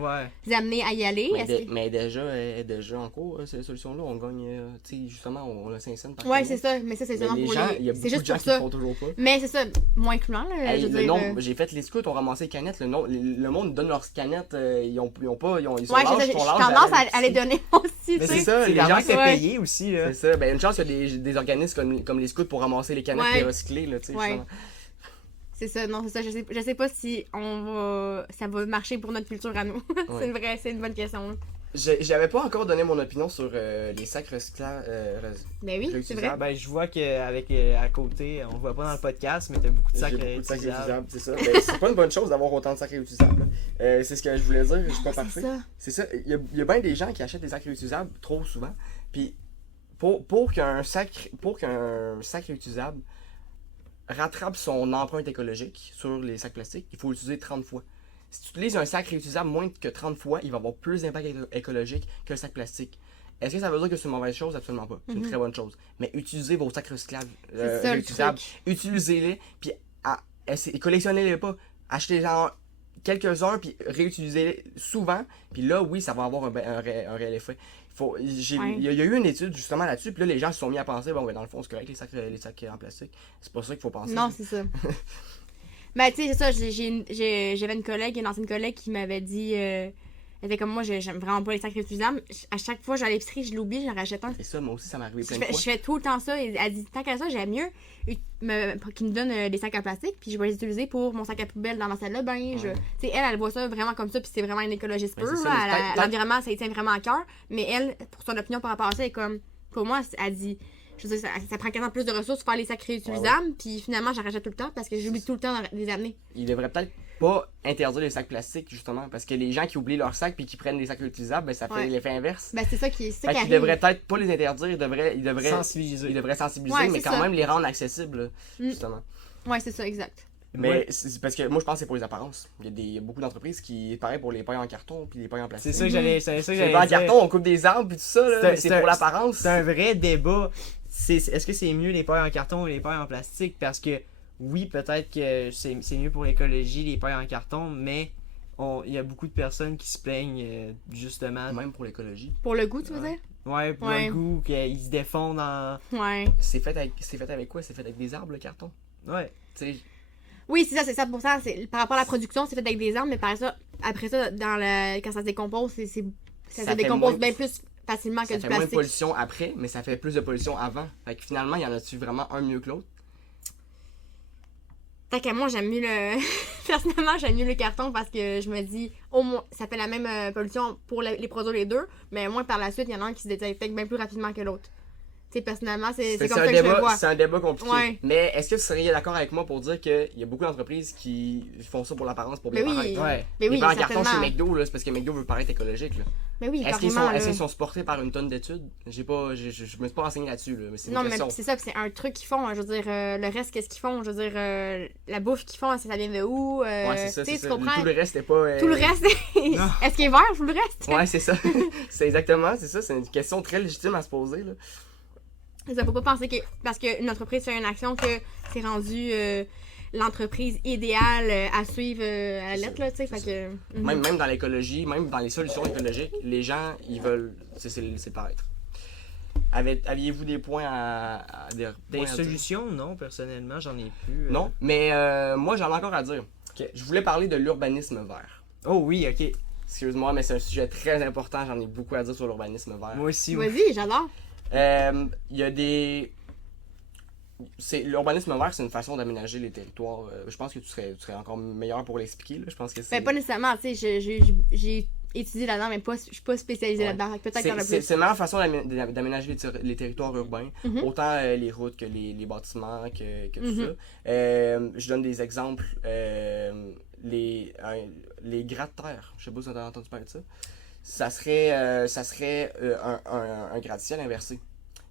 amener à y aller. Mais déjà, elle est déjà en cours, cette solution-là. On gagne, tu sais, justement, on a 5 cents par Ouais, kilo. c'est ça, mais ça, c'est Mais seulement les pour gens, les. il y a C'est beaucoup juste de gens pour qui le ça. font toujours pas. Mais c'est ça, moins clouant, là. Hey, je veux le dire, nombre, j'ai fait les scouts, ont ramassé les canettes. Le monde donne leurs canettes, ils sont Ouais, larges, c'est ça, j'ai sont larges tendance d'aller à les donner aussi, tu Mais sais. c'est ça, C'est les l'argent gens qui fait ouais. payer aussi, là. C'est ça, ben une chance qu'il y a des organismes comme les scouts pour ramasser les canettes Ouais. et recycler, là, tu sais. Ouais. justement. C'est ça, non, c'est ça. Je sais pas si ça va marcher pour notre culture à nous. Ouais. C'est une bonne question. Là. J'avais pas encore donné mon opinion sur les sacs recyclables. Ben oui, c'est vrai. Ben, je vois qu'avec à côté, on voit pas dans le podcast, mais t'as beaucoup de sacs réutilisables. C'est ça. Mais c'est pas une bonne chose d'avoir autant de sacs réutilisables. C'est ce que je voulais dire, je suis pas C'est parfait. ça. C'est ça. Il y a bien des gens qui achètent des sacs réutilisables trop souvent. Puis pour qu'un sac réutilisable rattrape son empreinte écologique sur les sacs plastiques, il faut l'utiliser 30 fois. Si tu utilises un sac réutilisable moins que 30 fois, il va avoir plus d'impact écologique que le sac plastique. Est-ce que ça veut dire que c'est une mauvaise chose? Absolument pas. C'est une très bonne chose. Mais utilisez vos sacs recyclables, C'est ça, le réutilisables. truc. Utilisez-les, puis collectionnez-les pas. Achetez-en quelques-uns, puis réutilisez-les souvent. Puis là, oui, ça va avoir un réel effet. Il y a eu une étude justement là-dessus, puis là, les gens se sont mis à penser, bon, ben, dans le fond, c'est correct, les sacs en plastique. C'est pas ça qu'il faut penser. Non, c'est ça. Ben, tu sais, c'est ça. J'avais une collègue, une ancienne collègue qui m'avait dit. Elle était comme moi, j'aime vraiment pas les sacs réutilisables. À chaque fois, j'allais à l'épicerie, je l'oublie, j'en rachète un. C'est ça, moi aussi, ça m'est arrivé plein Je de fois. fais tout le temps ça. Et elle dit, tant qu'à ça, j'aime mieux qu'ils me donnent des sacs en plastique, puis je vais les utiliser pour mon sac à poubelle dans ma salle de bain. Tu sais, elle voit ça vraiment comme ça, puis c'est vraiment une écologiste Mais pure. c'est ça, là. mais peut-être- L'environnement, ça lui tient vraiment à cœur. Mais elle, pour son opinion par rapport à ça, elle est comme, pour moi, elle dit, je veux dire, ça prend quasiment plus de ressources pour faire les sacs réutilisables, puis finalement, j'en rachète tout le temps parce que j'oublie tout le temps de les amener. Il devrait peut-être pas interdire les sacs plastiques, justement, parce que les gens qui oublient leurs sacs puis qui prennent des sacs réutilisables, ben, ça fait Ouais. l'effet inverse. Ben, c'est ça qui Fait qu'ils arrive. devraient peut-être pas les interdire, ils devraient Sensibiliser. sensibiliser, Ouais, mais c'est quand ça. même les rendre accessibles, là, Mm. justement. Ouais, c'est ça, exact. Mais Ouais. c'est parce que moi, je pense que c'est pour les apparences. Il y a beaucoup d'entreprises qui, pareil pour les pailles en carton puis les pailles en plastique. C'est ça que j'allais Les pailles en dire. carton, on coupe des arbres puis tout ça, là, mais c'est pour l'apparence. C'est un vrai débat. Est-ce que c'est mieux les pailles en carton ou les pailles en plastique? Parce que oui, peut-être que c'est mieux pour l'écologie les pailles en carton, mais il y a beaucoup de personnes qui se plaignent justement. Même pour l'écologie. Pour le goût, tu veux dire? Ouais, pour Ouais. le goût, qu'ils se défendent en. Ouais. C'est fait avec quoi? C'est fait avec des arbres, le carton? Ouais. Tu sais, Oui, c'est ça, c'est 100%. Par rapport à la production, c'est fait avec des arbres, mais après ça, quand ça se décompose, ça Ça se fait décompose moins- bien plus facilement que ça du fait moins de plastique. pollution après, mais ça fait plus de pollution avant. Fait que finalement, il y en a-tu vraiment un mieux que l'autre? Tant qu'à moi, j'aime mieux le. Personnellement, j'aime mieux le carton parce que je me dis, au moins, ça fait la même pollution pour les produire les deux, mais au moins par la suite, il y en a un qui se désinfecte bien plus rapidement que l'autre. Tu sais, personnellement, c'est C'est comme un ça que je le débat, vois. c'est un débat compliqué. Ouais. Mais est-ce que vous seriez d'accord avec moi pour dire qu'il y a beaucoup d'entreprises qui font ça pour l'apparence, pour bien Mais oui. paraître? Ouais. Mais oui, Les pains en carton certainement. chez McDo, là, c'est parce que McDo veut paraître écologique. Là. Mais oui, Est-ce qu'ils carrément, sont là. supportés par une tonne d'études? Je me suis pas renseigné là-dessus, là, mais c'est une Non, mais question. c'est ça, puis c'est un truc qu'ils font. Je veux dire, le reste, qu'est-ce qu'ils font? Je veux dire, la bouffe qu'ils font, ça vient de où? Ouais, c'est ça, tu sais, c'est tu ça. comprends? Tout le reste n'est pas... Tout le reste, Non. est-ce qu'il est vert, tout le reste? Ouais, c'est ça. C'est exactement, c'est ça. C'est une question très légitime à se poser, là. Ça faut pas penser que parce qu'une entreprise fait une action que c'est rendu l'entreprise idéale à suivre à la lettre, là, tu sais. Fait que. Même dans l'écologie, même dans les solutions écologiques, les gens, ils veulent... C'est le paraître. Aviez-vous des points des Des points à dire? solutions, non, personnellement, j'en ai plus. Non, mais moi, j'en ai encore à dire. Je voulais parler de l'urbanisme vert. Oh oui, ok. Excuse-moi, mais c'est un sujet très important. J'en ai beaucoup à dire sur l'urbanisme vert. Moi aussi, oui. Vas-y, j'adore. Il y a des... L'urbanisme vert, c'est une façon d'aménager les territoires. Je pense que tu serais encore meilleur pour l'expliquer. Là. Je pense que c'est... Ben, pas nécessairement, tu sais, j'ai étudié là-dedans, mais je suis pas spécialisée Ouais. là-dedans. Peut-être C'est qu'il y en a plus. c'est la meilleure façon d'aménager les territoires urbains, Mhm. autant les routes que les bâtiments, que tout Mhm. ça. Je donne des exemples. Les gratte-terre, je sais pas si vous avez entendu parler de ça. Ça serait un gratte-ciel inversé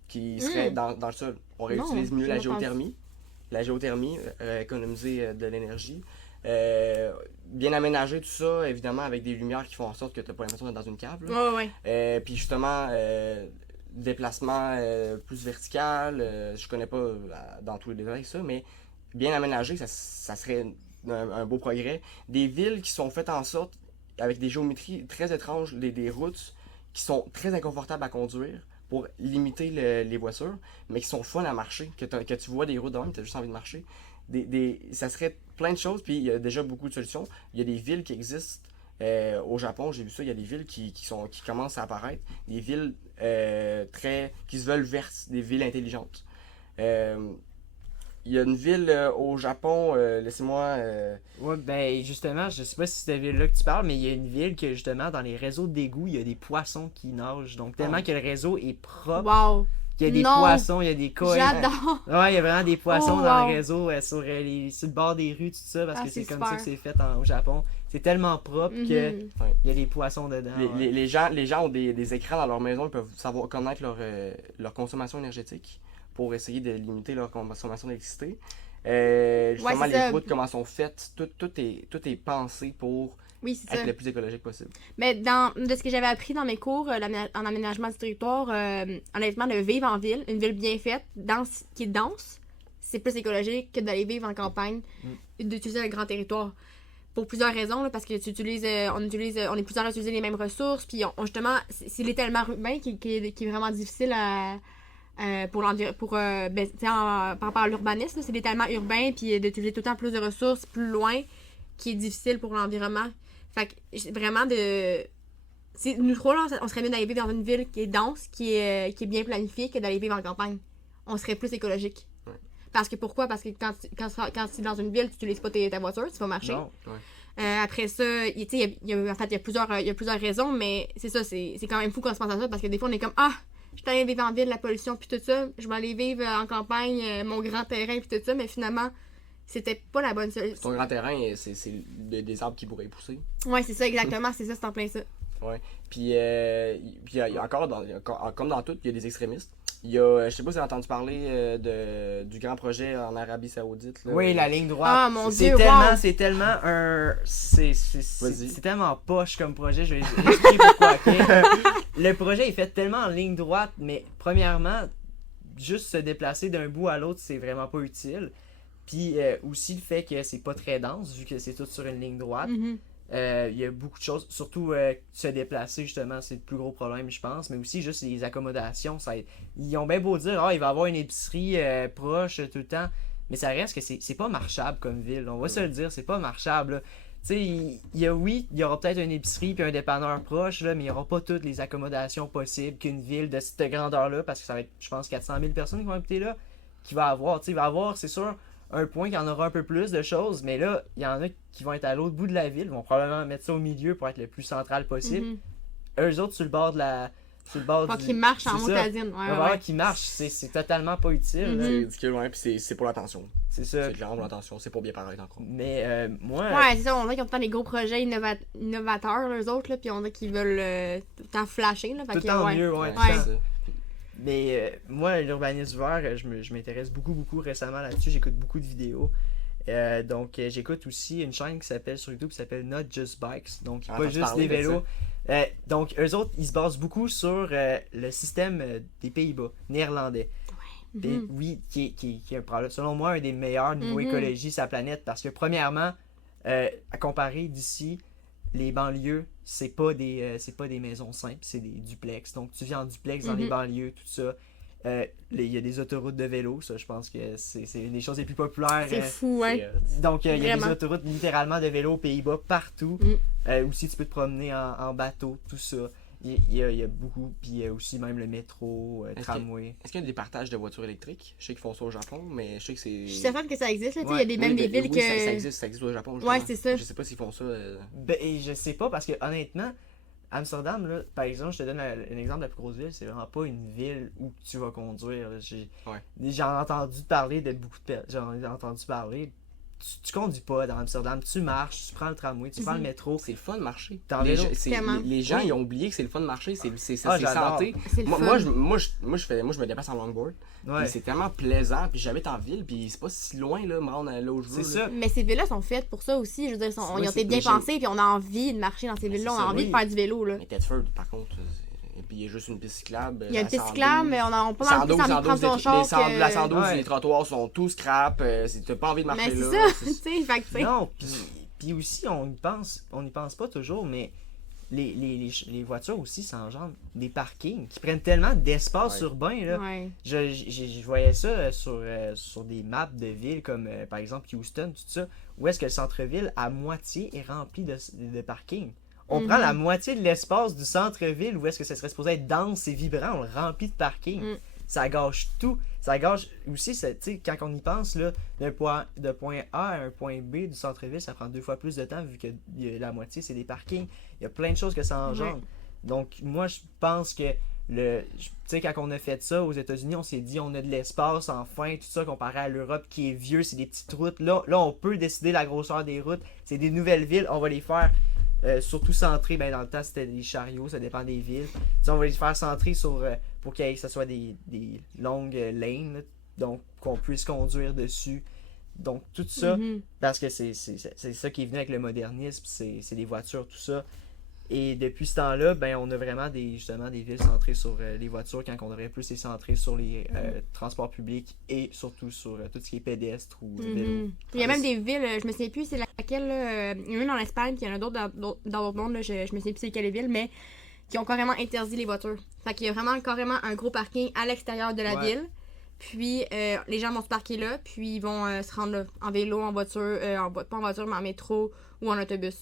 qui serait dans le sol. On réutilise Non, mieux j'ai la pas pensé. géothermie. La géothermie, économiser de l'énergie. Bien aménager tout ça, évidemment, avec des lumières qui font en sorte que tu n'as pas l'impression d'être dans une cave. Là. Ouais. Puis justement, déplacement plus vertical, je connais pas dans tous les détails ça, mais bien aménagé, ça serait un beau progrès. Des villes qui sont faites en sorte, avec des géométries très étranges, des routes qui sont très inconfortables à conduire pour limiter les voitures, mais qui sont fun à marcher, que tu vois des routes de même, tu as juste envie de marcher. Ça serait plein de choses, puis il y a déjà beaucoup de solutions. Il y a des villes qui existent. Au Japon, j'ai vu ça, il y a des villes qui commencent à apparaître, des villes qui se veulent vertes, des villes intelligentes. Il y a une ville au Japon, laissez-moi... Ouais, ben justement, je sais pas si c'est cette ville-là que tu parles, mais il y a une ville que justement, dans les réseaux d'égouts, il y a des poissons qui nagent. Donc tellement que le réseau est propre, Wow. qu'il y a des Non. poissons, il y a des coins. J'adore. Ouais, il y a vraiment des poissons Oh, dans wow. le réseau, sur le bord des rues, tout ça, parce Ah, que c'est c'est comme ça super. que c'est fait au Japon. C'est tellement propre que Mhm. il y a des poissons dedans. ouais. Les gens ont des écrans dans leur maison, ils peuvent savoir connaître leur consommation énergétique pour essayer de limiter leur consommation d'électricité. Justement, c'est les ça. routes, comment sont faites, tout est pensé pour Oui, c'est être ça. le plus écologique possible. Mais de ce que j'avais appris dans mes cours en aménagement du territoire, honnêtement, de vivre en ville, une ville bien faite, dense, qui est dense, c'est plus écologique que d'aller vivre en campagne, d'utiliser un grand territoire. Pour plusieurs raisons, là, parce que on est plusieurs à utiliser les mêmes ressources, puis justement, c'est l'étalement urbain qui est vraiment difficile par rapport à l'urbanisme, là, c'est l'étalement urbain, puis d'utiliser tout le temps plus de ressources, plus loin, qui est difficile pour l'environnement. Fait que vraiment nous trois, là, on serait mieux d'aller vivre dans une ville qui est dense, qui est bien planifiée, que d'aller vivre en campagne. On serait plus écologique. Ouais. Parce que pourquoi? Parce que quand tu es dans une ville, tu n'utilises pas ta voiture, tu vas marcher. Non. Après ça, il y a plusieurs raisons, mais c'est ça, c'est quand même fou quand on se pense à ça, parce que des fois, on est comme, je suis allée vivre en ville, la pollution, puis tout ça, je vais aller vivre en campagne, mon grand terrain, puis tout ça, mais finalement, c'était pas la bonne solution. Ton grand terrain, c'est des arbres qui pourraient y pousser. Ouais, c'est ça, exactement, c'est ça, c'est en plein ça. Puis il y a encore, comme dans tout, il y a des extrémistes. Il y a, je sais pas si vous avez entendu parler du grand projet en Arabie Saoudite. Là. Oui, la ligne droite. Ah, mon c'est Dieu, tellement, wow. c'est tellement un. Vas-y. C'est tellement poche comme projet. Je vais expliquer pourquoi. Ok? Le projet est fait tellement en ligne droite, mais premièrement, juste se déplacer d'un bout à l'autre, c'est vraiment pas utile. Puis aussi le fait que c'est pas très dense, vu que c'est tout sur une ligne droite. Mhm. Il y a beaucoup de choses, surtout se déplacer justement, c'est le plus gros problème je pense, mais aussi juste les accommodations, ils ont bien beau dire il va y avoir une épicerie proche tout le temps, mais ça reste que c'est pas marchable comme ville, on va se le dire, c'est pas marchable là. Tu sais, il y aura peut-être une épicerie puis un dépanneur proche, là, mais il n'y aura pas toutes les accommodations possibles qu'une ville de cette grandeur-là, parce que ça va être, je pense, 400 000 personnes qui vont habiter là, qui va avoir. Tu sais, il va avoir, c'est sûr, un point qu'il y en aura un peu plus de choses, mais là, il y en a qui vont être à l'autre bout de la ville, vont probablement mettre ça au milieu pour être le plus central possible. Mhm. Eux autres, sur le bord de sur le bord Faut du... qu'il marche en c'est ça. motadine. Il va Ouais, falloir ouais. qu'il marche, c'est totalement pas utile. là. C'est ridicule, ouais, puis c'est pour l'attention. C'est ça. C'est clairement pour l'attention, c'est pour bien paraître encore. Mais moi, Ouais, c'est ça, on dirait qu'ils ont tout le temps des gros projets innovateurs, eux autres, là, puis on dirait qu'ils veulent tout le temps flasher, là. Fait tout que, le temps ouais. mieux, ouais. Ouais. c'est ça. Mais moi, l'urbanisme vert, je m'intéresse beaucoup récemment là-dessus. J'écoute beaucoup de vidéos. Donc, j'écoute aussi une chaîne qui s'appelle sur YouTube qui s'appelle Not Just Bikes. Donc, Ah, pas t'as juste parlé des de vélos. Donc, eux autres, ils se basent beaucoup sur le système des Pays-Bas, néerlandais. Et Mhm. oui, qui est, selon moi, un des meilleurs niveau Mhm. écologie sur la planète. Parce que, premièrement, à comparer d'ici, les banlieues, c'est pas des maisons simples, c'est des duplex. Donc, tu vis en duplex dans les banlieues, tout ça. Il y a des autoroutes de vélo, ça, je pense que c'est une des choses les plus populaires. C'est fou, ouais. Donc, il y a des Vraiment. autoroutes littéralement de vélo aux Pays-Bas partout. Mm. Aussi, tu peux te promener en bateau, tout ça. Il y a beaucoup. Puis il y a aussi même le métro, tramway. Est-ce qu'il y a des partages de voitures électriques? Je sais qu'ils font ça au Japon, mais je sais que c'est... Je suis certaine que ça existe, là. Tu sais, il y a Ouais. des, même des villes oui, que. ça existe au Japon. Ouais, justement. c'est ça. Je sais pas s'ils font ça. Ben, et je sais pas, parce que honnêtement, Amsterdam, là, par exemple, je te donne un exemple de la plus grosse ville, c'est vraiment pas une ville où tu vas conduire. là. J'en ai entendu parler de beaucoup de personnes. J'en ai entendu parler. Tu conduis pas dans Amsterdam, tu marches, tu prends le tramway, tu prends le métro. C'est le fun de marcher. T'es en Les, vélo. Tellement. les gens, Oui. ils ont oublié que c'est le fun de marcher. C'est j'adore. santé. C'est le Moi, fun. moi, je me déplace en longboard. Ouais. Puis c'est tellement plaisant. Puis j'habite en ville. Puis c'est pas si loin, là, me rendre là où je veux. C'est là. ça. Mais ces villes-là sont faites pour ça aussi. Je veux dire, ils ont Oui, été bien mais pensées, puis on a envie de marcher dans ces Mais villes-là. On c'est a ça, envie oui. de faire du vélo, là. Mais Tedford, par contre, et puis il y a juste une piste cyclable. Il y a une la piste 112. cyclable, mais on peut en plus envie de prendre son char. La 112, Ouais. les trottoirs sont tous scrap. T'as pas envie de marcher Mais c'est là. ça, tu sais. Fait que, tu sais. Non, puis aussi, on y pense pas toujours, mais les voitures aussi s'engendrent des parkings qui prennent tellement d'espace Ouais. urbain. Là. Ouais. Je voyais ça sur des maps de villes comme par exemple Houston, tout ça, où est-ce que le centre-ville à moitié est rempli de parkings. On prend la moitié de l'espace du centre-ville où est-ce que ça serait supposé être dense et vibrant, on le remplit de parking. Mm. Ça gâche tout. Ça gâche aussi, tu sais, quand on y pense, là, de point A à un point B du centre-ville, ça prend 2 fois plus de temps vu que la moitié c'est des parkings. Il y a plein de choses que ça engendre. Donc moi je pense que tu sais, quand on a fait ça aux États-Unis, on s'est dit on a de l'espace enfin, tout ça comparé à l'Europe qui est vieux, c'est des petites routes. Là on peut décider la grosseur des routes, c'est des nouvelles villes, on va les faire surtout centrées, ben dans le temps c'était des chariots, ça dépend des villes. Tu sais, on va les faire centrer sur pour que ça soit des longues lanes, là, donc qu'on puisse conduire dessus. Donc tout ça, parce que c'est ça qui est venu avec le modernisme, c'est les voitures, tout ça. Et depuis ce temps-là, ben on a vraiment justement des villes centrées sur les voitures quand on devrait plus les centrer sur les transports publics et surtout sur tout ce qui est pédestre ou vélo. Il y a même des villes, je me souviens plus c'est laquelle, il y en a une en Espagne, puis il y en a d'autres dans d'autres mondes, là, je me souviens plus c'est quelle ville, mais qui ont carrément interdit les voitures. Fait qu'il y a vraiment carrément un gros parking à l'extérieur de la ville. Puis les gens vont se parquer là, puis ils vont se rendre là, en vélo, en voiture, pas en voiture, mais en métro ou en autobus.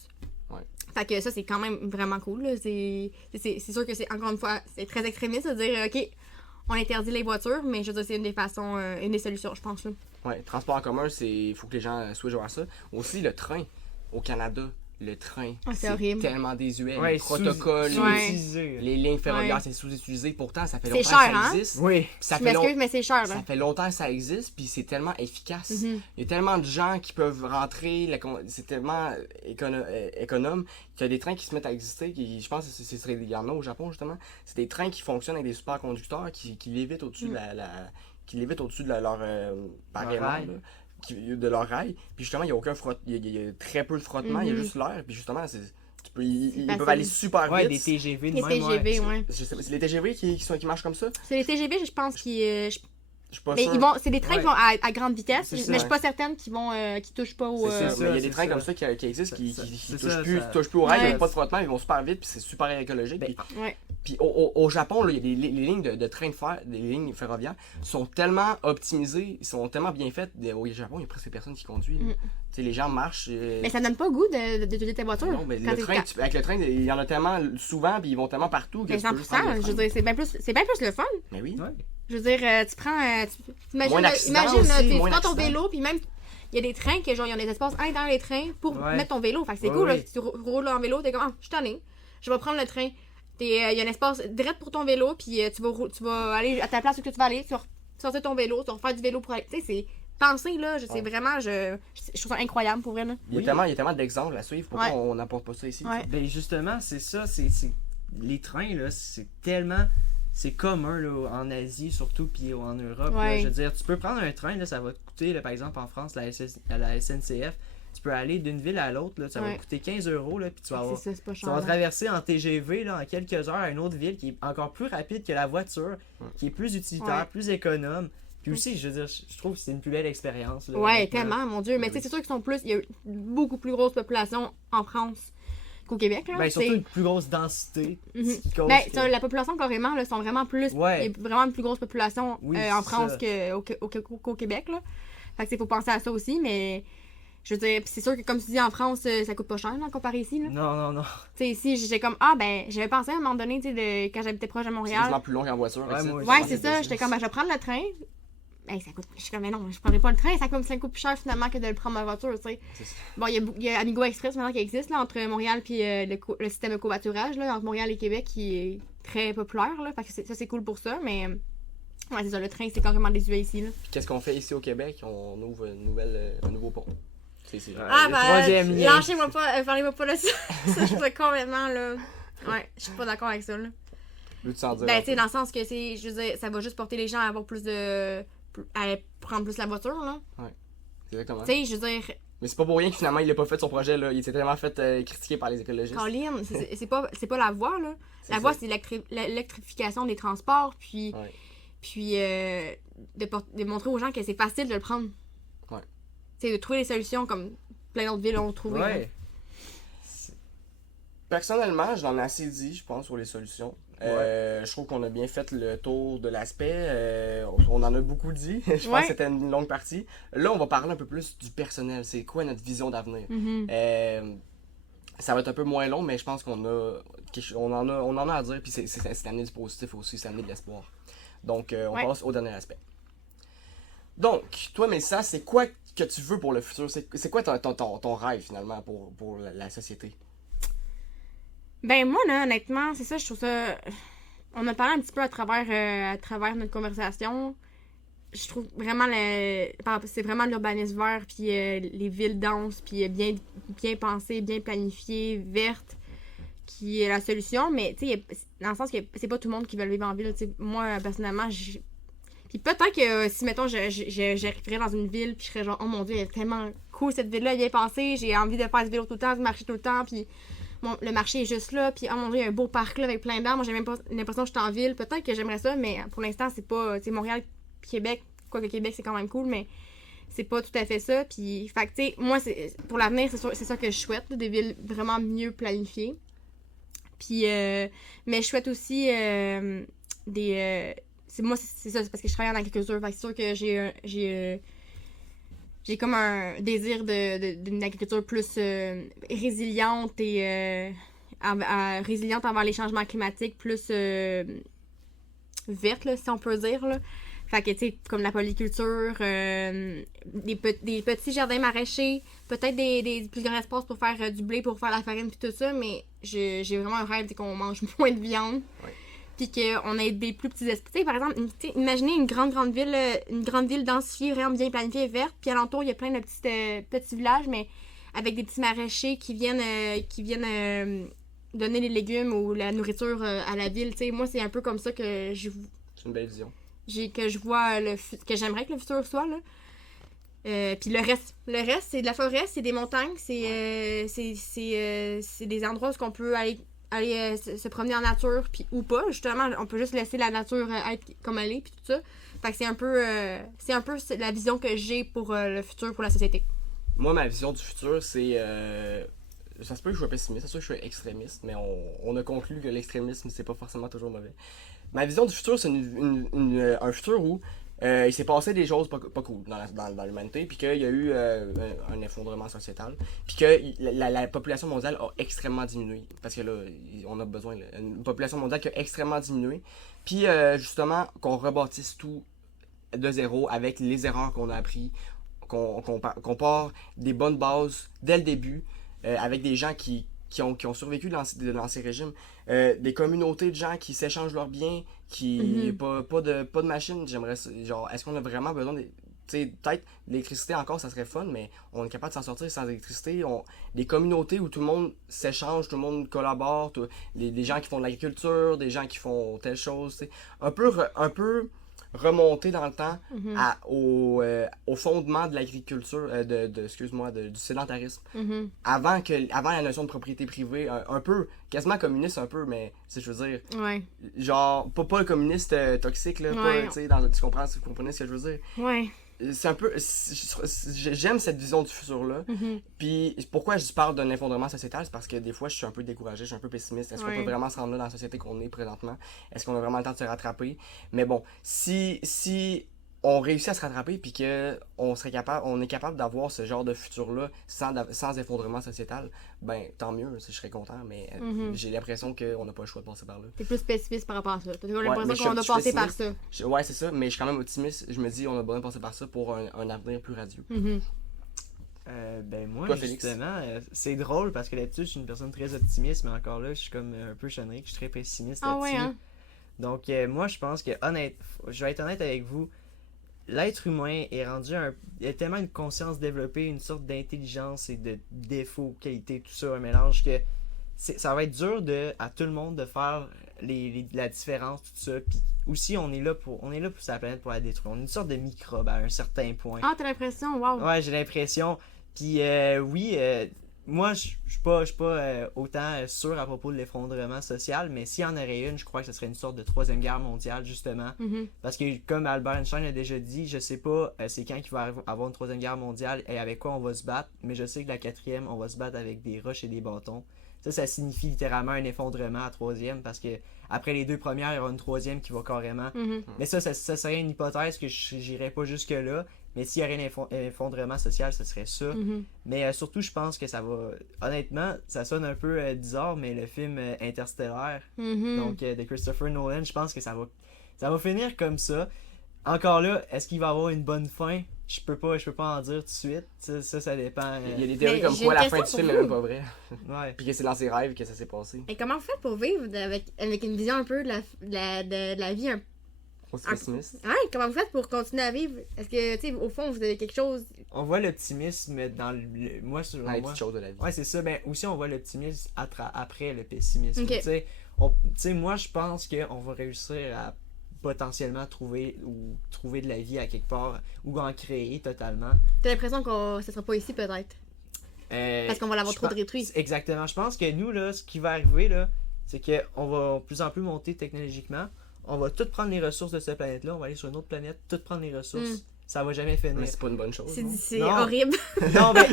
Ouais. Fait que ça, c'est quand même vraiment cool. Là. C'est sûr que c'est, encore une fois, c'est très extrémiste de dire, OK, on interdit les voitures, mais je veux dire, c'est une des façons, une des solutions, je pense. Là. Ouais, transport en commun, il faut que les gens switchent vers ça. Aussi, le train au Canada. Le train, c'est horrible. tellement désuet. Ouais, les protocoles, sous-utilisé. les lignes ferroviaires, Ouais. c'est sous-utilisé. Pourtant, ça fait C'est longtemps cher, que ça hein? existe. Oui. Ça Je fait, m'excuse, mais c'est cher. Là. ça fait longtemps que ça existe, puis c'est tellement efficace. Mhm. Il y a tellement de gens qui peuvent rentrer, c'est tellement économe qu'il y a des trains qui se mettent à exister. Je pense qu'il y en a au Japon, justement. C'est des trains qui fonctionnent avec des superconducteurs qui lévitent au-dessus de leur barème, rail. là, de leur rail. Puis justement, il n'y a aucun il y a très peu de frottement, il y a Mhm. juste l'air. Puis justement, ils facile. peuvent aller super Ouais, vite. des TGV de Les même, TGV, ouais. Je sais pas, c'est les TGV qui marchent comme ça? C'est les TGV, je pense, qui. Je suis pas Mais sûr. c'est des trains Ouais. qui vont à grande vitesse, C'est mais ça, je suis pas certaine qu'ils vont qui touchent pas au. C'est ça, ça, mais il y a c'est des trains ça. comme ça qui existent, qui c'est touchent ça, plus, ça- touchent plus au rail, Ouais. ils n'ont pas de frottement, ils vont super vite, puis c'est super écologique. Ben, Ouais. Puis au Japon, là, il y a les lignes de train de fer, des lignes ferroviaires, sont tellement optimisées, ils sont tellement bien faites. Au Japon, il y a presque personne qui conduit. là. Tu sais, les gens marchent. Mais ça donne pas goût d'utiliser ta voiture. Non, mais quand le t'es- train, avec le train, il y en a tellement souvent, puis ils vont tellement partout que Mais tu peux juste 100%, prendre le je veux train. dire, c'est bien plus le fun. Mais oui. Ouais. Je veux dire, tu prends. Imagine, Moins d'accidents imagine aussi, tu moins prends ton d'accidents. vélo, puis même. Il y a des trains que genre, ils ont des espaces dans les trains pour Ouais. mettre ton vélo. Fait que c'est Ouais, cool, ouais. là. Si tu roules en vélo, t'es comme, ah, je suis tanné. Je vais prendre le train. Il y a un espace direct pour ton vélo, puis tu vas aller à ta place où tu vas aller, tu vas sortir ton vélo, tu vas faire du vélo pour aller. Tu sais, c'est pensé, là, c'est vraiment, je trouve ça incroyable pour vrai, là. Il y a tellement d'exemples à suivre, pourquoi on n'apporte pas ça ici? Ouais. Ben justement, c'est ça, c'est les trains, là, c'est tellement... C'est commun là, en Asie surtout, puis en Europe. Là, je veux dire, tu peux prendre un train, là, ça va te coûter, là, par exemple en France, la SNCF, tu peux aller d'une ville à l'autre, là, ça va te coûter 15 €, là, puis tu vas avoir, c'est pas cher, tu vas traverser en TGV là, en quelques heures à une autre ville qui est encore plus rapide que la voiture, qui est plus utilitaire, plus économe. Puis aussi, je veux dire, je trouve que c'est une plus belle expérience. Là, ouais, tellement, mon Dieu. Mais tu sais, c'est sûr qu'ils sont plus. Il y a beaucoup plus grosse population en France qu'au Québec. Là. Ben, surtout une plus grosse densité. Qui cause ben, la population carrément là, sont vraiment plus. Il y a vraiment une plus grosse population en France qu'au Québec. Là. Fait que faut penser à ça aussi, mais je veux dire, c'est sûr que comme tu dis en France, ça coûte pas cher là, comparé ici. Là. Non. Tu sais, ici, j'étais comme j'avais pensé à un moment donné, tu sais, quand j'habitais proche de Montréal. C'est plus long qu'en voiture. Ouais, c'est ça. J'étais comme, je vais prendre le train. Hey, ça coûte. Je suis comme, mais non, je prendrais pas le train, ça coûte plus cher finalement que de le prendre en voiture, tu sais. Bon, il y a Amigo Express maintenant qui existe là, entre Montréal et le système de covoiturage là, entre Montréal et Québec qui est très populaire, là. Fait que ça, c'est cool pour ça, mais. Ouais, c'est ça, le train, c'est carrément désuet ici, là. Puis qu'est-ce qu'on fait ici au Québec? On ouvre un nouveau pont. Lâchez-moi pas, parlez-moi pas de ça. Ça, je suis complètement, là. Ouais, je suis pas d'accord avec ça, là. Ben, tu sais, dans le sens que c'est. Je veux dire, ça va juste porter les gens à avoir plus de. À prendre plus la voiture, là. Ouais, exactement. Tu sais, je veux dire. Mais c'est pas pour rien que finalement il a pas fait son projet, là. Il s'est tellement fait critiquer par les écologistes. Colin, c'est pas la voie, là. La voie, c'est l'électrification des transports, puis. Puis de montrer aux gens que c'est facile de le prendre. Ouais. Tu sais, de trouver des solutions comme plein d'autres villes ont trouvé. Ouais. Personnellement, j'en ai assez dit, je pense, sur les solutions. Je trouve qu'on a bien fait le tour de l'aspect. On en a beaucoup dit. Je pense que c'était une longue partie. Là, on va parler un peu plus du personnel. C'est quoi notre vision d'avenir? Ça va être un peu moins long, mais je pense qu'on en a à dire. Puis c'est amener du positif aussi, c'est amener de l'espoir. Donc, on passe au dernier aspect. Donc, toi, Mélissa, c'est quoi que tu veux pour le futur? C'est quoi ton rêve, finalement, pour la société? Ben, moi, là, honnêtement, c'est ça, je trouve ça... On a parlé un petit peu à travers notre conversation. Je trouve vraiment c'est vraiment l'urbanisme vert, puis les villes denses, puis bien pensées, bien planifiées, vertes, qui est la solution. Mais, tu sais, dans le sens que c'est pas tout le monde qui veut vivre en ville. Tu sais, moi, personnellement, puis peut-être que si, mettons, j'arriverais dans une ville, puis je serais genre, oh mon Dieu, elle est tellement cool cette ville-là, bien pensée, j'ai envie de faire du vélo tout le temps, de marcher tout le temps, puis... Bon, le marché est juste là, puis oh mon Dieu, il y a un beau parc là avec plein d'arbres. Moi, j'ai même pas l'impression que je suis en ville. Peut-être que j'aimerais ça, mais pour l'instant, c'est pas. Tu sais, Montréal, Québec, quoique Québec, c'est quand même cool, mais c'est pas tout à fait ça. Puis, fait que, tu sais, moi, pour l'avenir, c'est ça que je souhaite, là, des villes vraiment mieux planifiées. Puis, mais je souhaite aussi moi, c'est ça, c'est parce que je travaille en agriculture. Fait que c'est sûr que j'ai comme un désir d'une agriculture plus résiliente et résiliente envers les changements climatiques, plus verte, là, si on peut dire. Là. Fait que, tu sais, comme la polyculture, des petits jardins maraîchers, peut-être des plus grands espaces pour faire du blé, pour faire la farine, puis tout ça, mais j'ai vraiment un rêve qu'on mange moins de viande. Ouais. Puis qu'on ait des plus petits espaces. Tu sais, par exemple, imaginez une grande ville densifiée, vraiment bien planifiée, verte, puis alentour, il y a plein de petits villages, mais avec des petits maraîchers qui viennent donner les légumes ou la nourriture à la ville. Tu sais, moi, c'est un peu comme ça que je... C'est une belle vision. Que je vois que j'aimerais que le futur soit, là. Puis le reste, c'est de la forêt, c'est des montagnes, c'est des endroits où on peut aller se promener en nature, puis ou pas, justement, on peut juste laisser la nature être comme elle est, puis tout ça. Fait que c'est un peu la vision que j'ai pour le futur, pour la société. Moi, ma vision du futur, c'est... ça se peut que je sois pessimiste, ça se peut que je sois extrémiste, mais on a conclu que l'extrémisme, c'est pas forcément toujours mauvais. Ma vision du futur, c'est un futur où il s'est passé des choses pas cool dans l'humanité, puis qu'il y a eu un effondrement sociétal, puis que la population mondiale a extrêmement diminué, parce que là, on a besoin d'une population mondiale qui a extrêmement diminué, puis justement, qu'on rebâtisse tout de zéro avec les erreurs qu'on a appris, qu'on part des bonnes bases dès le début, avec des gens qui qui ont survécu dans ces régimes. Des communautés de gens qui s'échangent leurs biens, qui pas de machines. J'aimerais genre, est-ce qu'on a vraiment besoin de... peut-être l'électricité encore, ça serait fun, mais on est capable de s'en sortir sans électricité. Des communautés où tout le monde s'échange, tout le monde collabore, des gens qui font de l'agriculture, des gens qui font telle chose. T'sais. Un peu remonter dans le temps au fondement de l'agriculture, du sédentarisme. Avant la notion de propriété privée, un peu, quasiment communiste un peu, mais je veux dire, genre, pas le communiste toxique, là, tu comprenez ce que je veux dire? Ouais. C'est un peu... J'aime cette vision du futur-là. Puis pourquoi je parle d'un effondrement sociétal, c'est parce que des fois, je suis un peu découragé, je suis un peu pessimiste. Est-ce qu'on peut vraiment se rendre là dans la société qu'on est présentement? Est-ce qu'on a vraiment le temps de se rattraper? Mais bon, si on réussit à se rattraper puis on est capable d'avoir ce genre de futur-là sans effondrement sociétal, ben tant mieux, je serais content, mais j'ai l'impression qu'on n'a pas le choix de passer par là. T'es plus pessimiste par rapport à ça. T'as l'impression qu'on doit passer par ça. Ouais, c'est ça, mais je suis quand même optimiste. Je me dis on a besoin de passer par ça pour un avenir plus radieux. Ben moi, Toi, Félix? justement, c'est drôle parce que d'habitude, je suis une personne très optimiste, mais encore là, je suis comme un peu chenrique, je suis très pessimiste là-dessus. Ouais, hein? Donc, moi, je pense que, je vais être honnête avec vous, l'être humain est rendu il a tellement une conscience développée, une sorte d'intelligence et de défauts, qualité, tout ça, un mélange que ça va être dur à tout le monde de faire la différence, tout ça. Puis aussi, on est là pour sa planète pour la détruire. On est une sorte de microbe à un certain point. Ah, t'as l'impression, wow. Ouais, j'ai l'impression. Puis moi, je suis pas autant sûr à propos de l'effondrement social, mais s'il y en aurait une, je crois que ce serait une sorte de troisième guerre mondiale, justement. Parce que, comme Albert Einstein a déjà dit, je sais pas c'est quand qu'il va avoir une troisième guerre mondiale et avec quoi on va se battre, mais je sais que la quatrième, on va se battre avec des roches et des bâtons. Ça signifie littéralement un effondrement à troisième, parce que après les deux premières, il y aura une troisième qui va carrément... Mais ça serait une hypothèse que j'irais pas jusque-là. Mais s'il y aurait un effondrement social, ce serait ça. Mais surtout, je pense que ça va... Honnêtement, ça sonne un peu bizarre, mais le film Interstellar, donc de Christopher Nolan, je pense que ça va finir comme ça. Encore là, est-ce qu'il va y avoir une bonne fin? Je peux pas en dire tout de suite. Ça dépend. Il y a des théories comme quoi la fin du film n'est même pas vraie. Ouais. Puis que c'est dans ses rêves que ça s'est passé. Et comment vous faites pour vivre avec une vision un peu de la vie Aussi pessimiste. Ouais, comment vous faites pour continuer à vivre? Est-ce que, tu sais, au fond, vous avez quelque chose... On voit l'optimisme dans moi, selon Dans les moi. petites choses de la vie. Ouais, c'est ça. Ben, aussi, on voit l'optimisme après le pessimisme. Ok. Tu sais, moi, je pense qu'on va réussir à potentiellement trouver de la vie à quelque part ou en créer totalement. T'as l'impression que ça sera pas ici, peut-être? Parce qu'on va l'avoir trop détruit. Exactement. Je pense que nous, là, ce qui va arriver, là, c'est qu'on va de plus en plus monter technologiquement. On va tout prendre les ressources de cette planète-là. On va aller sur une autre planète, tout prendre les ressources. Ça va jamais finir. Mais c'est pas une bonne chose. C'est Non. horrible. Non, mais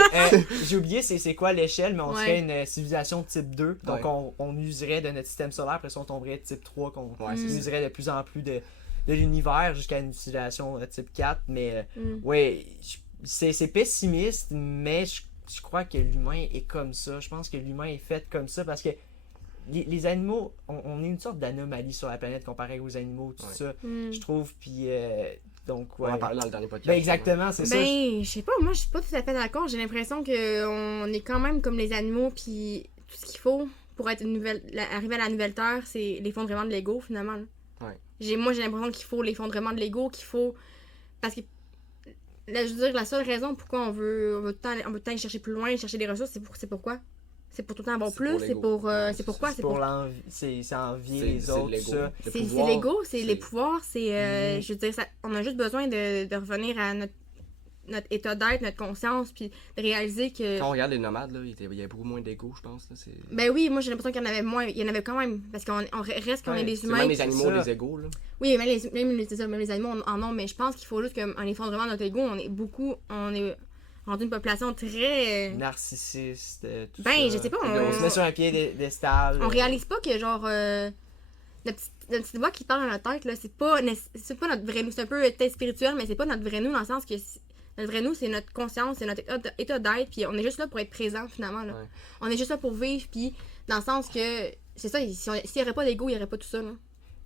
j'ai oublié c'est quoi l'échelle, mais on Ouais. serait une civilisation type 2. Donc Ouais. on userait de notre système solaire, après ça on tomberait type 3, qu'on Ouais, c'est ça. userait de plus en plus de l'univers jusqu'à une civilisation type 4. Mais Mm. ouais, c'est pessimiste, mais je crois que l'humain est comme ça. Je pense que l'humain est fait comme ça parce que les animaux, on est une sorte d'anomalie sur la planète comparé aux animaux, tout Ouais. ça, Mm. je trouve. Puis donc, On ouais. en parlait dans le dernier podcast. Ben exactement, c'est ça. Ben, je sais pas, moi je suis pas tout à fait d'accord. J'ai l'impression qu'on est quand même comme les animaux, puis tout ce qu'il faut pour être arriver à la nouvelle terre, c'est l'effondrement de l'ego finalement. Là. Ouais. Moi j'ai l'impression qu'il faut l'effondrement de l'ego, qu'il faut. Parce que. Là, je veux dire, la seule raison pourquoi on veut tout le temps aller chercher plus loin, chercher des ressources, c'est pourquoi? C'est pour tout le temps avoir C'est plus, pour c'est l'ego. pour. Ouais, c'est pourquoi? C'est pour l'envie, c'est envier les C'est autres, l'ego. tout ça. Le C'est pouvoir, l'ego, c'est les c'est- pouvoirs, c'est. Je veux dire, on a juste besoin de revenir à notre état d'être, notre conscience, puis de réaliser que. Quand on regarde les nomades, là, il y avait beaucoup moins d'ego, je pense. Là, Ben oui, moi j'ai l'impression qu'il y en avait moins. Il y en avait quand même. Parce qu'on reste qu'on Ouais, est des c'est humains. même les qui- animaux, ça. les égos. Là. Oui, même les animaux en ont, mais je pense qu'il faut juste qu'en effondrement de notre ego, on est rendu une population très. Narcissiste, tout Ben, ça. je sais pas, On se met sur un piédestal. On réalise pas que genre. Notre petite voix qui parle dans notre tête, là, c'est pas notre vrai nous. C'est un peu peut-être spirituel, mais c'est pas notre vrai nous dans le sens que notre vrai nous, c'est notre conscience, c'est notre état d'être, puis on est juste là pour être présent finalement. Là. Ouais. On est juste là pour vivre, puis dans le sens que. C'est ça, s'il n'y aurait pas d'ego, il n'y aurait pas tout ça. Là.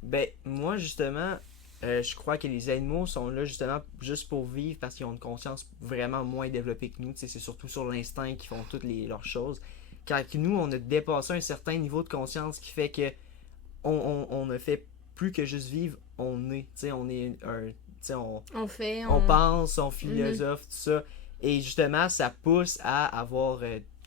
Ben, moi, justement, je crois que les animaux sont là, justement, juste pour vivre parce qu'ils ont une conscience vraiment moins développée que nous. Tu sais, c'est surtout sur l'instinct qu'ils font toutes leurs choses. quand nous, on a dépassé un certain niveau de conscience qui fait que on ne fait plus que juste vivre, on est. Tu sais, on est un. Tu sais, on pense, on philosophe, tout ça. Et justement, ça pousse à avoir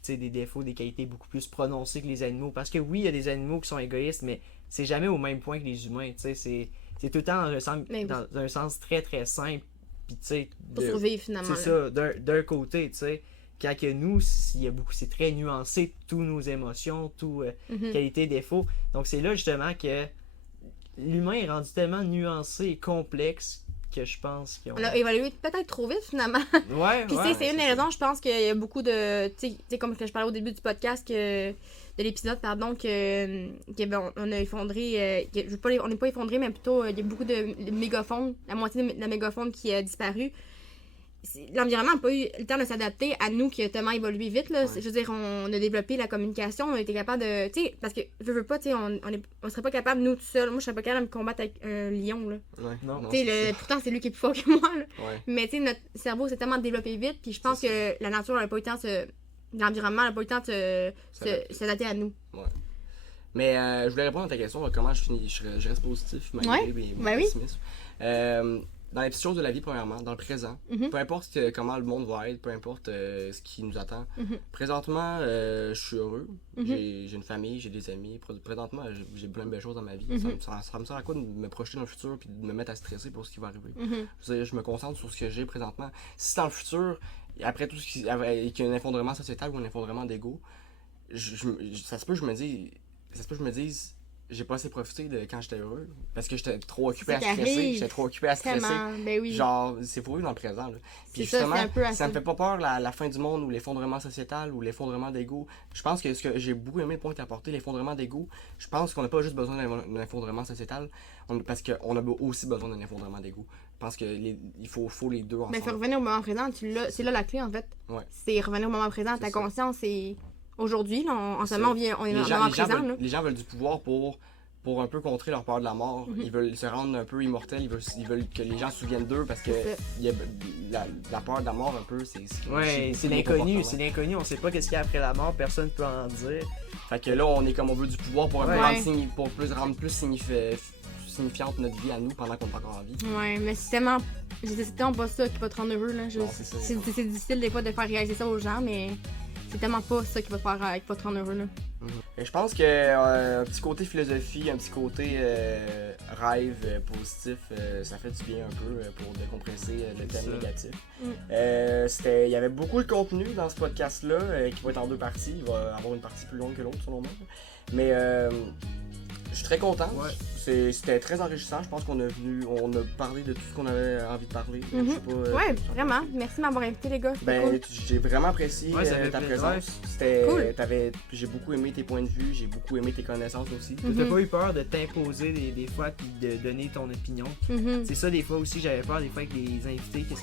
des défauts, des qualités beaucoup plus prononcées que les animaux. Parce que oui, il y a des animaux qui sont égoïstes, mais c'est jamais au même point que les humains. Tu sais, c'est tout le temps dans un sens très très simple. Puis, tu sais, pour survivre finalement. C'est ça, d'un côté, tu sais. Quand que nous, c'est très nuancé, tous nos émotions, tout qualité, défaut. Donc c'est là justement que l'humain est rendu tellement nuancé et complexe que je pense qu'on... On a évalué peut-être trop vite finalement. Ouais, puis c'est une des raisons, je pense qu'il y a beaucoup de... Tu sais, comme je parlais au début du podcast, de l'épisode, pardon, on a effondré... on n'est pas effondré, mais plutôt il y a beaucoup de mégaphones, la moitié de la mégafaune qui a disparu. L'environnement n'a pas eu le temps de s'adapter à nous qui a tellement évolué vite. Là. Je veux dire, on a développé la communication, on a été capable de... Tu sais, parce que, je veux pas, tu sais, on serait pas capable, nous, tout seuls. Moi, je serais pas capable de me combattre avec un lion, là. Ouais, non. Tu sais, pourtant, c'est lui qui est plus fort que moi, là. Ouais. Mais, tu sais, notre cerveau s'est tellement développé vite, puis je pense que la nature n'a pas eu le temps l'environnement n'a pas eu le temps de s'adapter à nous. Ouais. Mais je voulais répondre à ta question, comment je reste positif, malgré mes pessimismes. Dans les petites choses de la vie, premièrement, dans le présent, peu importe comment le monde va être, peu importe ce qui nous attend, présentement, je suis heureux, j'ai une famille, j'ai des amis, présentement, j'ai plein de belles choses dans ma vie. Ça me sert à quoi de me projeter dans le futur puis de me mettre à stresser pour ce qui va arriver. Je me concentre sur ce que j'ai présentement. Si dans le futur, après tout ce qu'il y a un effondrement sociétal ou un effondrement d'ego, ça se peut que je me dise j'ai pas assez profité de quand j'étais heureux parce que j'étais trop occupé à stresser. Ben oui. Genre, c'est pour eux dans le présent. Là. Puis justement, ça me fait pas peur la fin du monde ou l'effondrement sociétal ou l'effondrement d'ego. Je pense que ce que j'ai beaucoup aimé le point que tu as apporté, l'effondrement d'ego, je pense qu'on n'a pas juste besoin d'un effondrement sociétal parce qu'on a aussi besoin d'un effondrement d'ego. Je pense qu'il faut les deux ensemble. Mais il faut revenir au moment présent, c'est là la clé en fait. Ouais. C'est revenir au moment présent, ta conscience, c'est aujourd'hui, en ce moment, on est dans le moment présent. Les gens veulent du pouvoir pour un peu contrer leur peur de la mort. Ils veulent se rendre un peu immortels, ils veulent que les gens se souviennent d'eux parce que y a la peur de la mort un peu, c'est l'inconnu, on sait pas qu'est-ce qu'il y a après la mort, personne peut en dire. Fait que là, on veut du pouvoir pour rendre plus signifiante notre vie à nous pendant qu'on est encore en vie. Ouais, mais c'est tellement pas ça qui va te rendre heureux, là. C'est difficile des fois de faire réaliser ça aux gens, mais c'est tellement pas ça qui va te rendre heureux, là. Et je pense que un petit côté philosophie, un petit côté rêve positif, ça fait du bien un peu pour décompresser le thème négatif. Il y avait beaucoup de contenu dans ce podcast-là qui va être en 2 parties. Il va avoir une partie plus longue que l'autre selon moi. Mais je suis très content. Ouais. C'était très enrichissant. Je pense qu'on a parlé de tout ce qu'on avait envie de parler. Ouais, vraiment. Merci de m'avoir invité, les gars. Cool. J'ai vraiment apprécié ta présence. C'était cool. J'ai beaucoup aimé tes points de vue, j'ai beaucoup aimé tes connaissances aussi. T'as pas eu peur de t'imposer des fois puis de donner ton opinion. C'est ça des fois aussi, j'avais peur des fois avec les invités que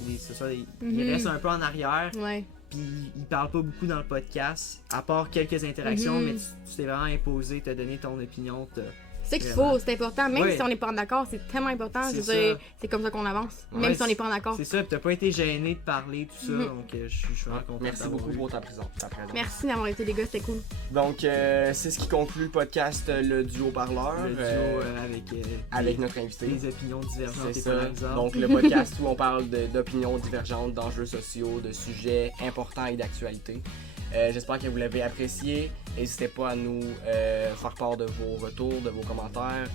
ils restent un peu en arrière. Ouais. Puis ils parlent pas beaucoup dans le podcast, à part quelques interactions, mais tu t'es vraiment imposé, t'as donné ton opinion. C'est ça qu'il faut, c'est important. Même si on n'est pas d'accord, c'est tellement important. C'est comme ça qu'on avance. Même si on n'est pas d'accord. C'est ça, puis t'as pas été gêné de parler, tout ça. Donc je suis vraiment content. Merci beaucoup pour ta présence. Merci d'avoir été, les gars, c'était cool. Donc c'est ce qui conclut le podcast Le Duo Parleur. Le duo avec notre invité. Des opinions divergentes et polarisantes. Donc le podcast où on parle d'opinions divergentes, d'enjeux sociaux, de sujets importants et d'actualité. J'espère que vous l'avez apprécié. N'hésitez pas à nous faire part de vos retours, de vos commentaires.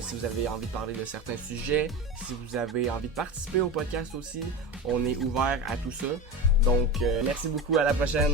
Si vous avez envie de parler de certains sujets, si vous avez envie de participer au podcast aussi, on est ouvert à tout ça. Donc, merci beaucoup, à la prochaine.